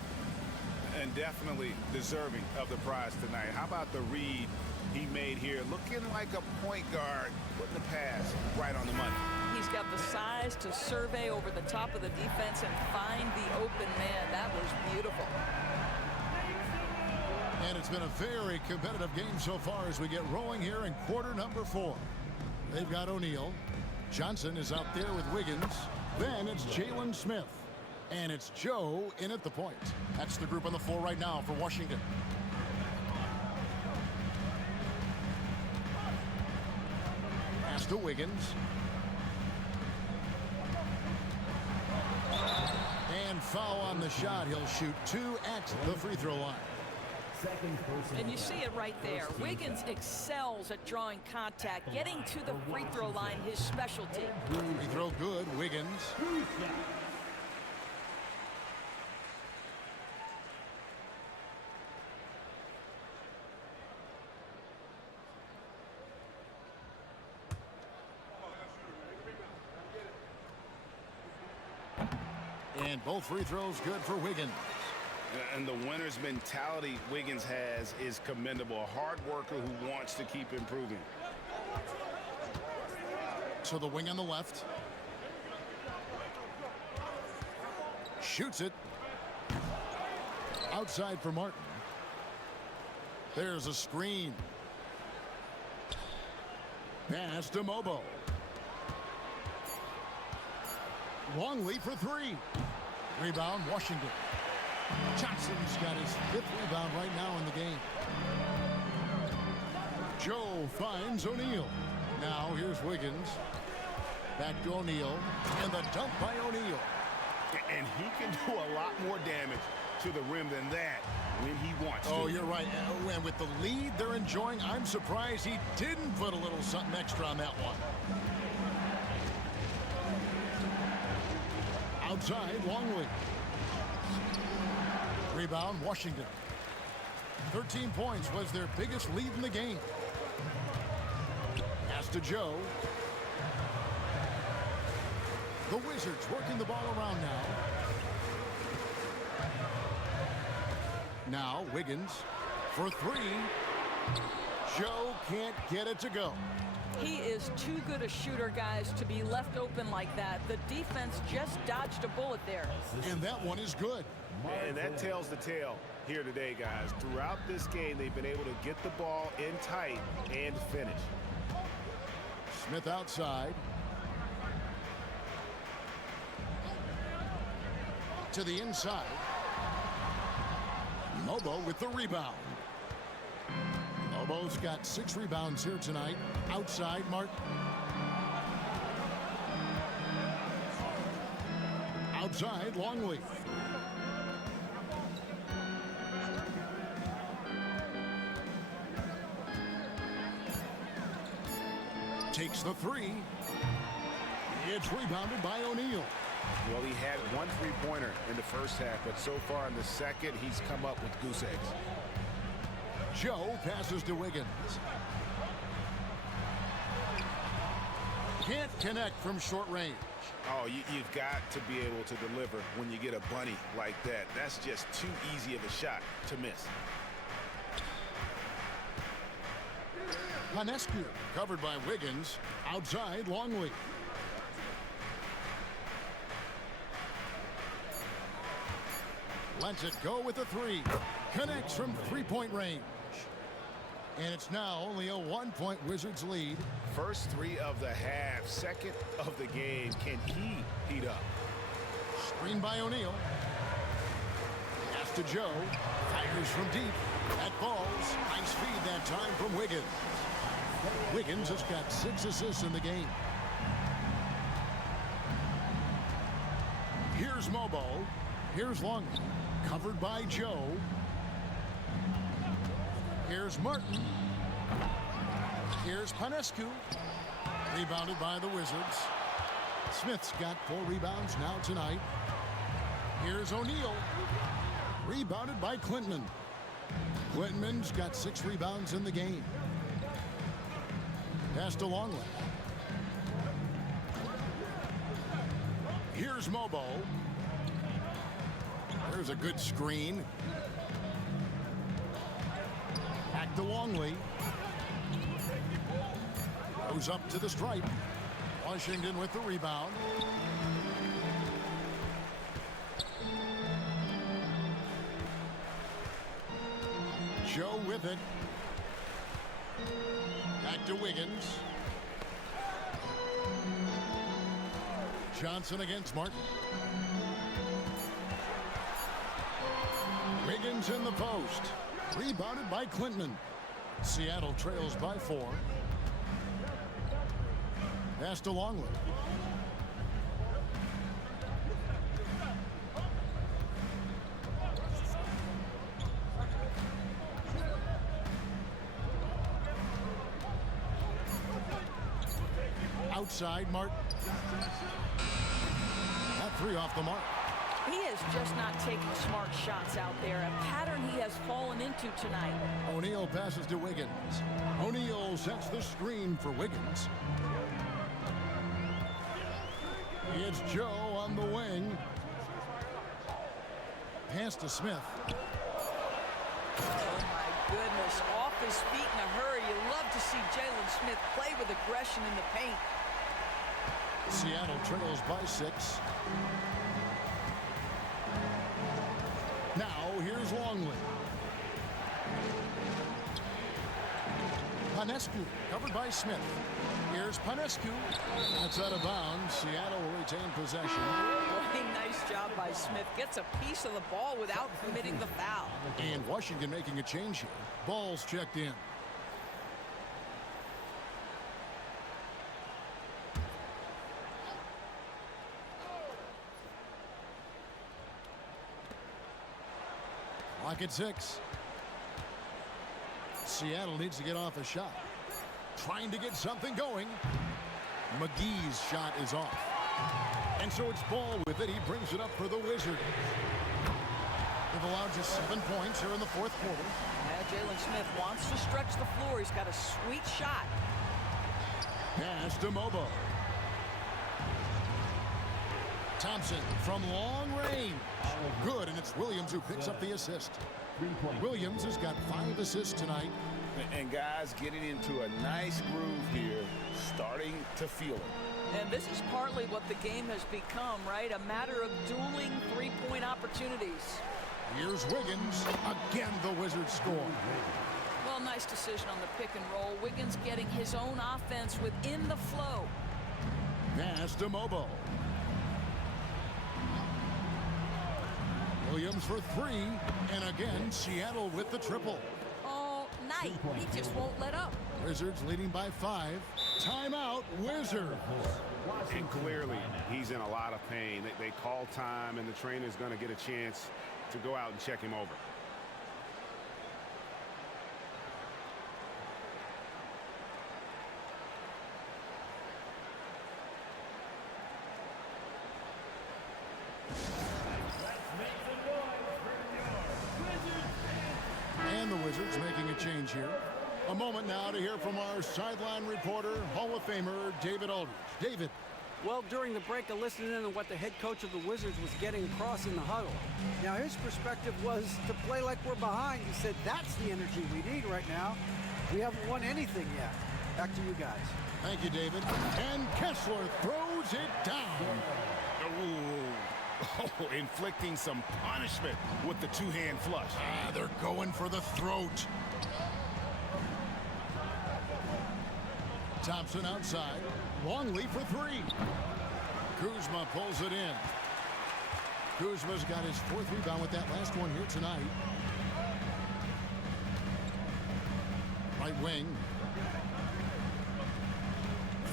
And definitely deserving of the prize tonight. How about the read he made here? Looking like a point guard, putting the pass right on the money. He's got the size to survey over the top of the defense and find the open man. That was beautiful. And it's been a very competitive game so far as we get rolling here in quarter number 4. They've got O'Neal. Johnson is out there with Wiggins. Then it's Jalen Smith. And it's Joe in at the point. That's the group on the floor right now for Washington. Pass to Wiggins. And foul on the shot. He'll shoot 2 at the free throw line. And you see it right there. Wiggins excels at drawing contact, getting to the free throw line, his specialty. Free throw good, Wiggins. And both free throws good for Wiggins. And the winner's mentality Wiggins has is commendable. A hard worker who wants to keep improving. So the wing on the left. Shoots it. Outside for Martin. There's a screen. Pass to Mobo. Longley for 3. Rebound, Washington. Johnson's got his 5th rebound right now in the game. Joe finds O'Neal. Now here's Wiggins. Back to O'Neal. And the dunk by O'Neal. And he can do a lot more damage to the rim than that when he wants to. Oh, you're right. And with the lead they're enjoying, I'm surprised he didn't put a little something extra on that one. Outside, Longley. Rebound, Washington. 13 points was their biggest lead in the game. Pass to Joe. The Wizards working the ball around now. Now, Wiggins for 3. Joe can't get it to go. He is too good a shooter, guys, to be left open like that. The defense just dodged a bullet there. And that one is good. And that tells the tale here today, guys. Throughout this game, they've been able to get the ball in tight and finish. Smith outside. To the inside. Mobo with the rebound. Mobo's got 6 rebounds here tonight. Outside, Martin. Outside, Longley. Takes the 3. It's rebounded by O'Neal. Well, he had 1 3-pointer in the first half, but so far in the second, he's come up with goose eggs. Joe passes to Wiggins. Can't connect from short range. Oh, you've got to be able to deliver when you get a bunny like that. That's just too easy of a shot to miss. Panescu covered by Wiggins. Outside, Longley. Lets it go with a 3. Connects from 3-point range. And it's now only a 1-point Wizards lead. First 3 of the half, second of the game. Can he heat up? Screen by O'Neal. Pass to Joe. Fires from deep. That falls. Nice feed that time from Wiggins. Wiggins has got 6 assists in the game. Here's Mobo. Here's Longley. Covered by Joe. Here's Martin. Here's Panescu. Rebounded by the Wizards. Smith's got 4 rebounds now tonight. Here's O'Neal. Rebounded by Clinton. Clinton's got 6 rebounds in the game. Pass to Longley. Here's Mobo. There's a good screen. Back to Longley. Goes up to the stripe. Washington with the rebound. Joe with it. Back to Wiggins. Johnson against Martin. Wiggins in the post. Rebounded by Clinton. Seattle trails by 4. Pass to Longley. Outside, Martin. That 3 off the mark. He is just not taking smart shots out there, a pattern he has fallen into tonight. O'Neal passes to Wiggins. O'Neal sets the screen for Wiggins. It's Joe on the wing. Pass to Smith. Oh my goodness, off his feet in a hurry. You love to see Jalen Smith play with aggression in the paint. Seattle trails by 6. Now here's Longley. Panescu, covered by Smith. Here's Panescu. That's out of bounds. Seattle will retain possession. Boy, nice job by Smith. Gets a piece of the ball without committing the foul. And Washington making a change here. Ball's checked in. Clock at 6. Seattle needs to get off a shot. Trying to get something going. McGee's shot is off. And so it's Ball with it. He brings it up for the Wizards. They've allowed just 7 points here in the fourth quarter. Jalen Smith wants to stretch the floor. He's got a sweet shot. Pass to Mobo. Thompson from long range. Good, and it's Williams who picks up the assist. Williams has got 5 assists tonight. And guys getting into a nice groove here, starting to feel it. And this is partly what the game has become, right? A matter of dueling three-point opportunities. Here's Wiggins. Again, the Wizards score. Well, nice decision on the pick and roll. Wiggins getting his own offense within the flow. Pass to Mobo. Williams for 3. And again, Seattle with the triple. All night. He just won't let up. Wizards leading by 5. Timeout, Wizards. And clearly, he's in a lot of pain. They call time, and the trainer's going to get a chance to go out and check him over. And the Wizards making a change here. A moment now to hear from our sideline reporter, Hall of Famer David Aldridge. David. Well, during the break, I listened in on what the head coach of the Wizards was getting across in the huddle. Now, his perspective was to play like we're behind. He said, that's the energy we need right now. We haven't won anything yet. Back to you guys. Thank you, David. And Kessler throws it down. Oh, inflicting some punishment with the two-hand flush. They're going for the throat. Thompson outside. Longley for 3. Kuzma pulls it in. Kuzma's got his 4th rebound with that last one here tonight. Right wing.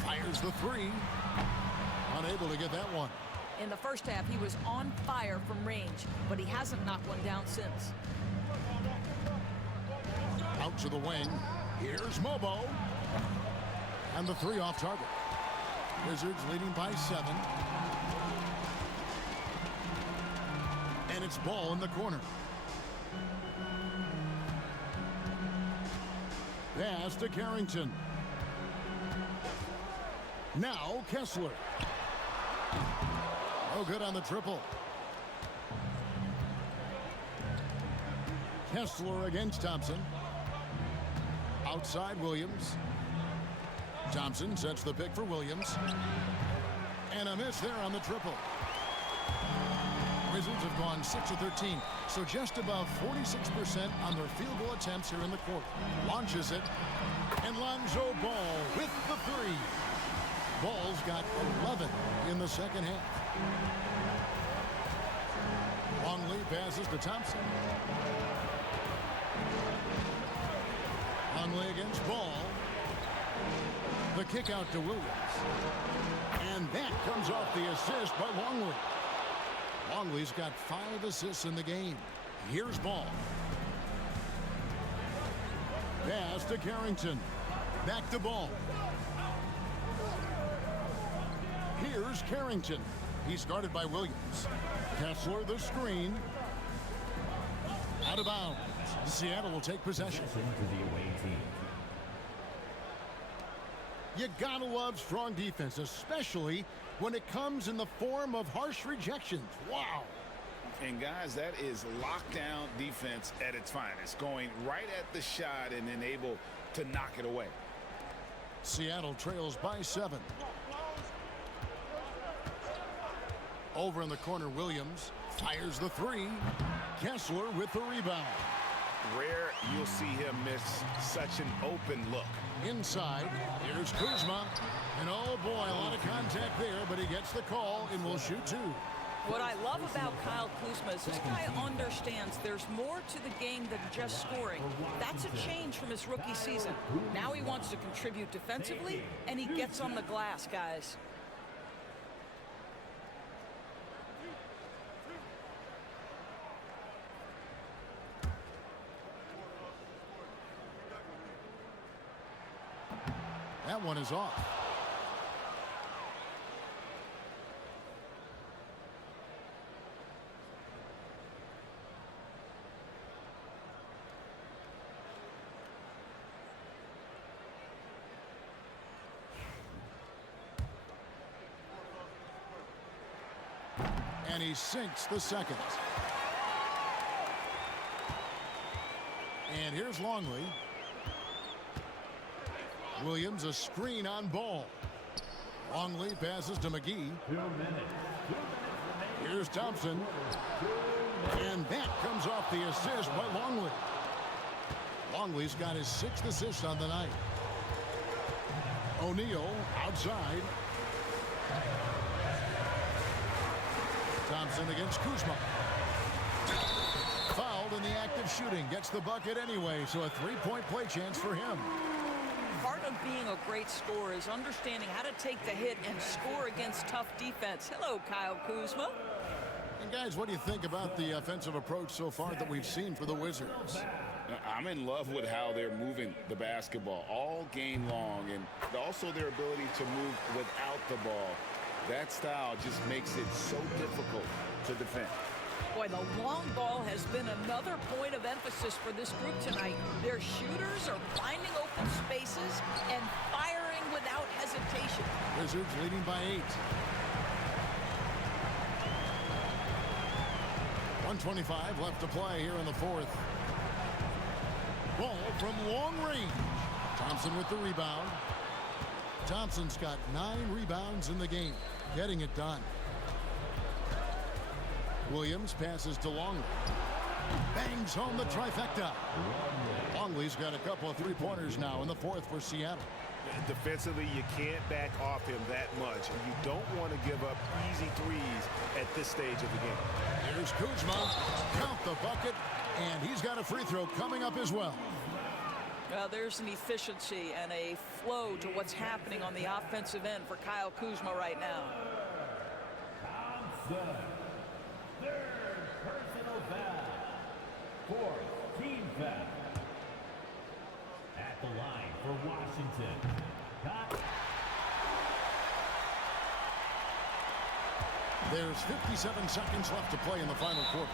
Fires the 3. Unable to get that one. In the first half, he was on fire from range, but he hasn't knocked one down since. Out to the wing. Here's Mobo. And the 3 off target. Wizards leading by 7. And it's Ball in the corner. Pass to Carrington. Now Kessler. No good on the triple. Kessler against Thompson. Outside Williams. Thompson sets the pick for Williams. And a miss there on the triple. Wizards have gone 6 of 13, so just above 46% on their field goal attempts here in the quarter. Launches it, and Lonzo Ball with the 3. Ball's got 11 in the second half. Longley passes to Thompson. Longley against Ball. The kick out to Williams. And that comes off the assist by Longley. Longley's got 5 assists in the game. Here's Ball. Pass to Carrington. Back to Ball. Here's Carrington. He's guarded by Williams. Kessler the screen. Out of bounds. Seattle will take possession. You gotta love strong defense, especially when it comes in the form of harsh rejections. Wow. And guys, that is lockdown defense at its finest. Going right at the shot and then able to knock it away. Seattle trails by 7. Over in the corner, Williams fires the 3. Kessler with the rebound. Rare you'll see him miss such an open look. Inside, here's Kuzma. And oh boy, a lot of contact there, but he gets the call and will shoot two. What I love about Kyle Kuzma is this guy understands there's more to the game than just scoring. That's a change from his rookie season. Now he wants to contribute defensively, and he gets on the glass, guys. That one is off. And he sinks the second. And here's Longley. Williams a screen on ball. Longley passes to McGee. 2 minutes. Here's Thompson. And that comes off the assist by Longley. Longley's got his 6th assist on the night. O'Neal outside. Thompson against Kuzma. Fouled in the act of shooting. Gets the bucket anyway, so a 3-point play chance for him. Part of being a great scorer is understanding how to take the hit and score against tough defense. Hello, Kyle Kuzma. And guys, what do you think about the offensive approach so far that we've seen for the Wizards? I'm in love with how they're moving the basketball all game long, and also their ability to move without the ball. That style just makes it so difficult to defend. Boy, the long ball has been another point of emphasis for this group tonight. Their shooters are finding open spaces and firing without hesitation. Wizards leading by 8. 1:25 left to play here in the fourth. Ball from long range. Thompson with the rebound. Thompson's got 9 rebounds in the game, getting it done. Williams passes to Longley. Bangs home the trifecta. Longley's got a couple of three-pointers now in the fourth for Seattle. Defensively, you can't back off him that much, and you don't want to give up easy threes at this stage of the game. Here's Kuzma. Count the bucket, and he's got a free throw coming up as well. There's an efficiency and a flow to what's happening on the offensive end for Kyle Kuzma right now. Thompson. 3rd personal foul. 4th team foul. At the line for Washington. There's 57 seconds left to play in the final quarter.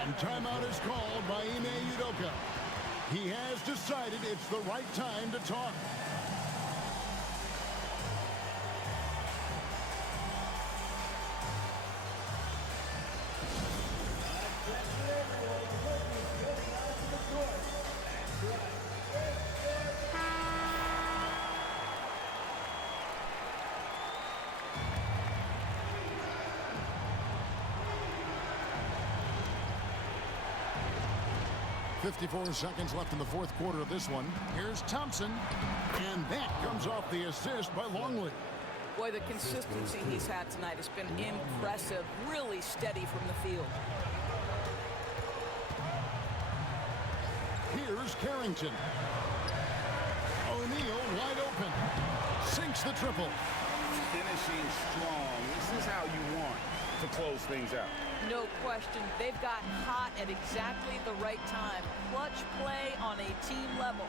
And timeout is called by Ime Udoka. He has decided it's the right time to talk. .54 seconds left in the fourth quarter of this one. Here's Thompson, and that comes off the assist by Longley. Boy, the consistency he's had tonight has been impressive, really steady from the field. Here's Carrington. O'Neal wide open. Sinks the triple. Finishing strong. This is how you want to close things out. No question. They've gotten hot at exactly the right time. Clutch play on a team level.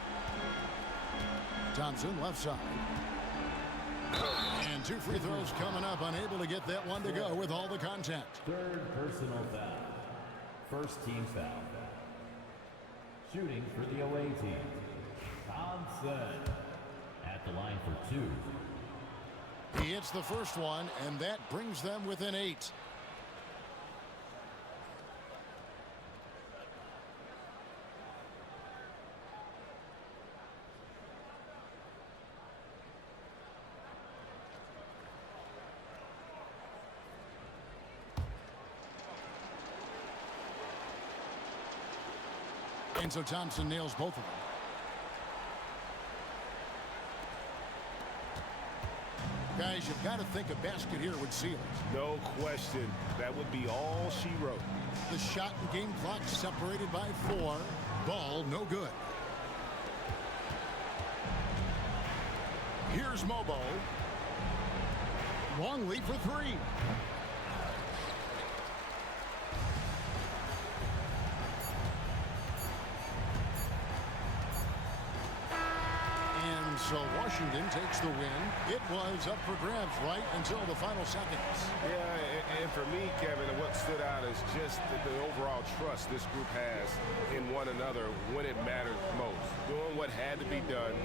Thompson left side. And 2 free throws coming up. Unable to get that one to go with all the contact. 3rd personal foul. 1st team foul. Shooting for the away team. Thompson. At the line for 2. He hits the first one, and that brings them within 8. And so Thompson nails both of them. Guys, you've got to think a basket here would seal it. No question. That would be all she wrote. The shot and game clock separated by 4. Ball no good. Here's Mobo. Long lead for 3. And so Washington takes the win. It was up for grabs right until the final seconds. Yeah, and for me, Kevin, what stood out is just the overall trust this group has in one another when it mattered most. Doing what had to be done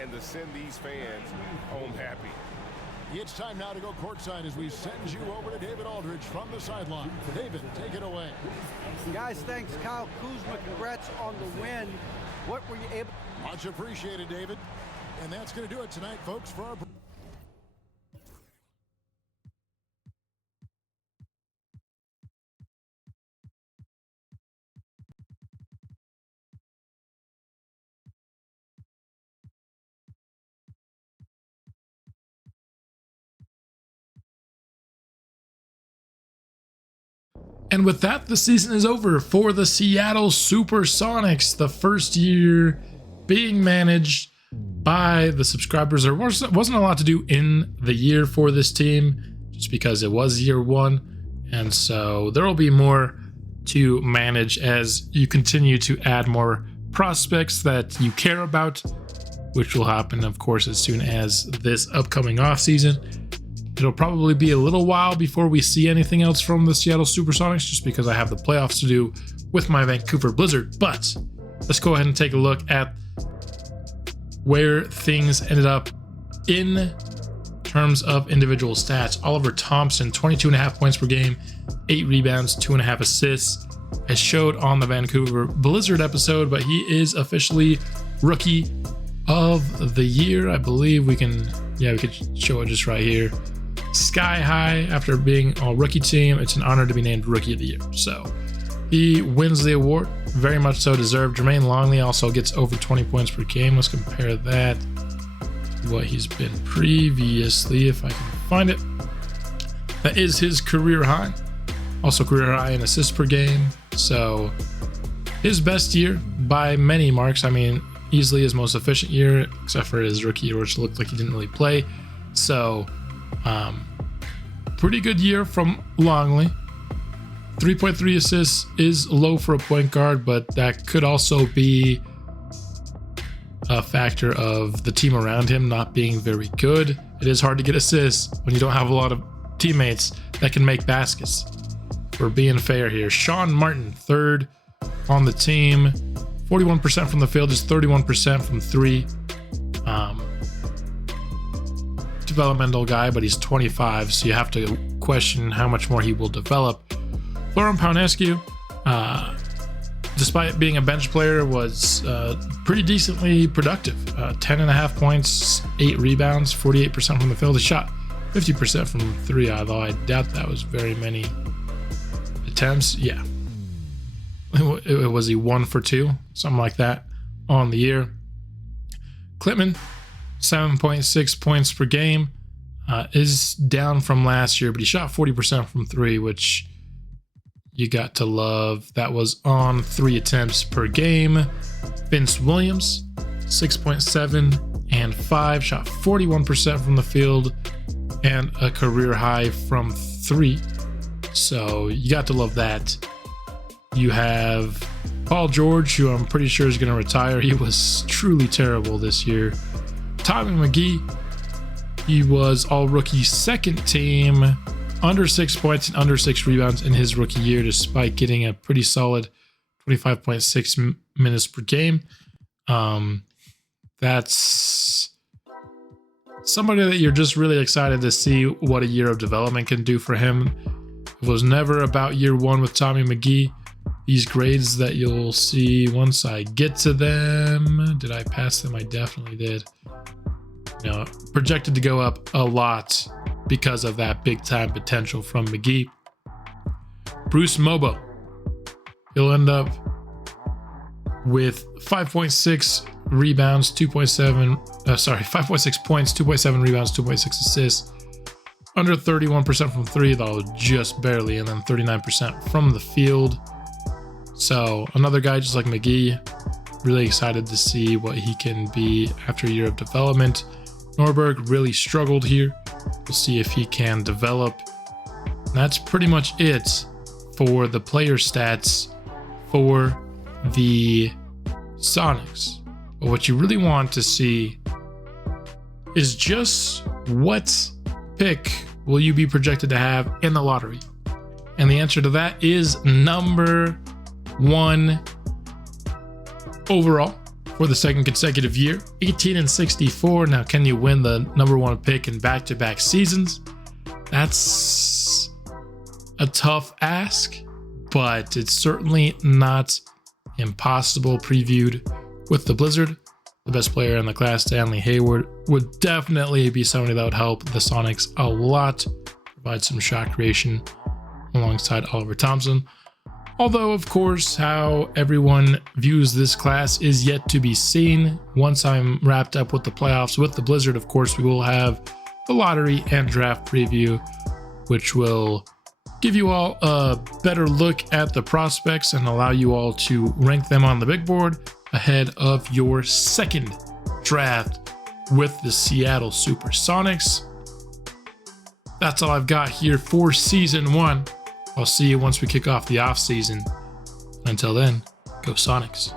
and to send these fans home happy. It's time now to go courtside as we send you over to David Aldridge from the sideline. David, take it away. Guys, thanks. Kyle Kuzma, congrats on the win. What were you able... Much appreciated, David. And that's going to do it tonight, folks, for our... And with that, the season is over for the Seattle Supersonics. The first year being managed by the subscribers. There wasn't a lot to do in the year for this team, just because it was year 1. And so there will be more to manage as you continue to add more prospects that you care about, which will happen, of course, as soon as this upcoming offseason. It'll probably be a little while before we see anything else from the Seattle Supersonics, just because I have the playoffs to do with my Vancouver Blizzard. But let's go ahead and take a look at where things ended up in terms of individual stats. Oliver Thompson, 22.5 points per game, 8 rebounds, 2.5 assists, as showed on the Vancouver Blizzard episode, but he is officially Rookie of the Year. I believe we can show it just right here. Sky high after being all rookie team. It's an honor to be named Rookie of the Year. So he wins the award, very much so deserved. Jermaine Longley also gets over 20 points per game. Let's compare that to what he's been previously, if I can find it. That is his career high. Also career high in assists per game. So his best year by many marks. I mean, easily his most efficient year, except for his rookie year, which looked like he didn't really play. So pretty good year from Longley. 3.3 assists is low for a point guard, but that could also be a factor of the team around him not being very good. It is hard to get assists when you don't have a lot of teammates that can make baskets. We're being fair here. Sean Martin, 3rd on the team. 41% from the field, just 31% from 3. Developmental guy, but he's 25, so you have to question how much more he will develop. Florian Paunescu, despite being a bench player, was pretty decently productive. 10.5 points, 8 rebounds, 48% from the field. He shot 50% from 3, although I doubt that was very many attempts. Yeah. Was he 1 for 2? Something like that on the year. Klitman, 7.6 points per game, is down from last year, but he shot 40% from 3, which you got to love. That was on 3 attempts per game. Vince Williams, 6.7 and 5, shot 41% from the field and a career high from 3. So you got to love that. You have Paul George, who I'm pretty sure is going to retire. He was truly terrible this year. Tommy McGee, he was all rookie 2nd team, under 6 points and under 6 rebounds in his rookie year, despite getting a pretty solid 25.6 minutes per game. That's somebody that you're just really excited to see what a year of development can do for him. It was never about year 1 with Tommy McGee. These grades that you'll see once I get to them. Did I pass them? I definitely did. Projected to go up a lot because of that big time potential from McGee. Bruce Mobo, he'll end up with 5.6 rebounds, 5.6 points, 2.7 rebounds, 2.6 assists, under 31% from three, though just barely, and then 39% from the field. So another guy just like McGee, really excited to see what he can be after a year of development. Norberg really struggled here. We'll see if he can develop. And that's pretty much it for the player stats for the Sonics. But what you really want to see is just what pick will you be projected to have in the lottery? And the answer to that is number 1 overall for the second consecutive year, 18-64. Now, can you win the number 1 pick in back-to-back seasons? That's a tough ask, but it's certainly not impossible. Previewed with the Blizzard, the best player in the class, Stanley Hayward, would definitely be somebody that would help the Sonics a lot, provide some shot creation alongside Oliver Thompson. Although, of course, how everyone views this class is yet to be seen. Once I'm wrapped up with the playoffs with the Blizzard, of course, we will have the lottery and draft preview, which will give you all a better look at the prospects and allow you all to rank them on the big board ahead of your second draft with the Seattle Supersonics. That's all I've got here for Season 1. I'll see you once we kick off the off season. Until then, go Sonics.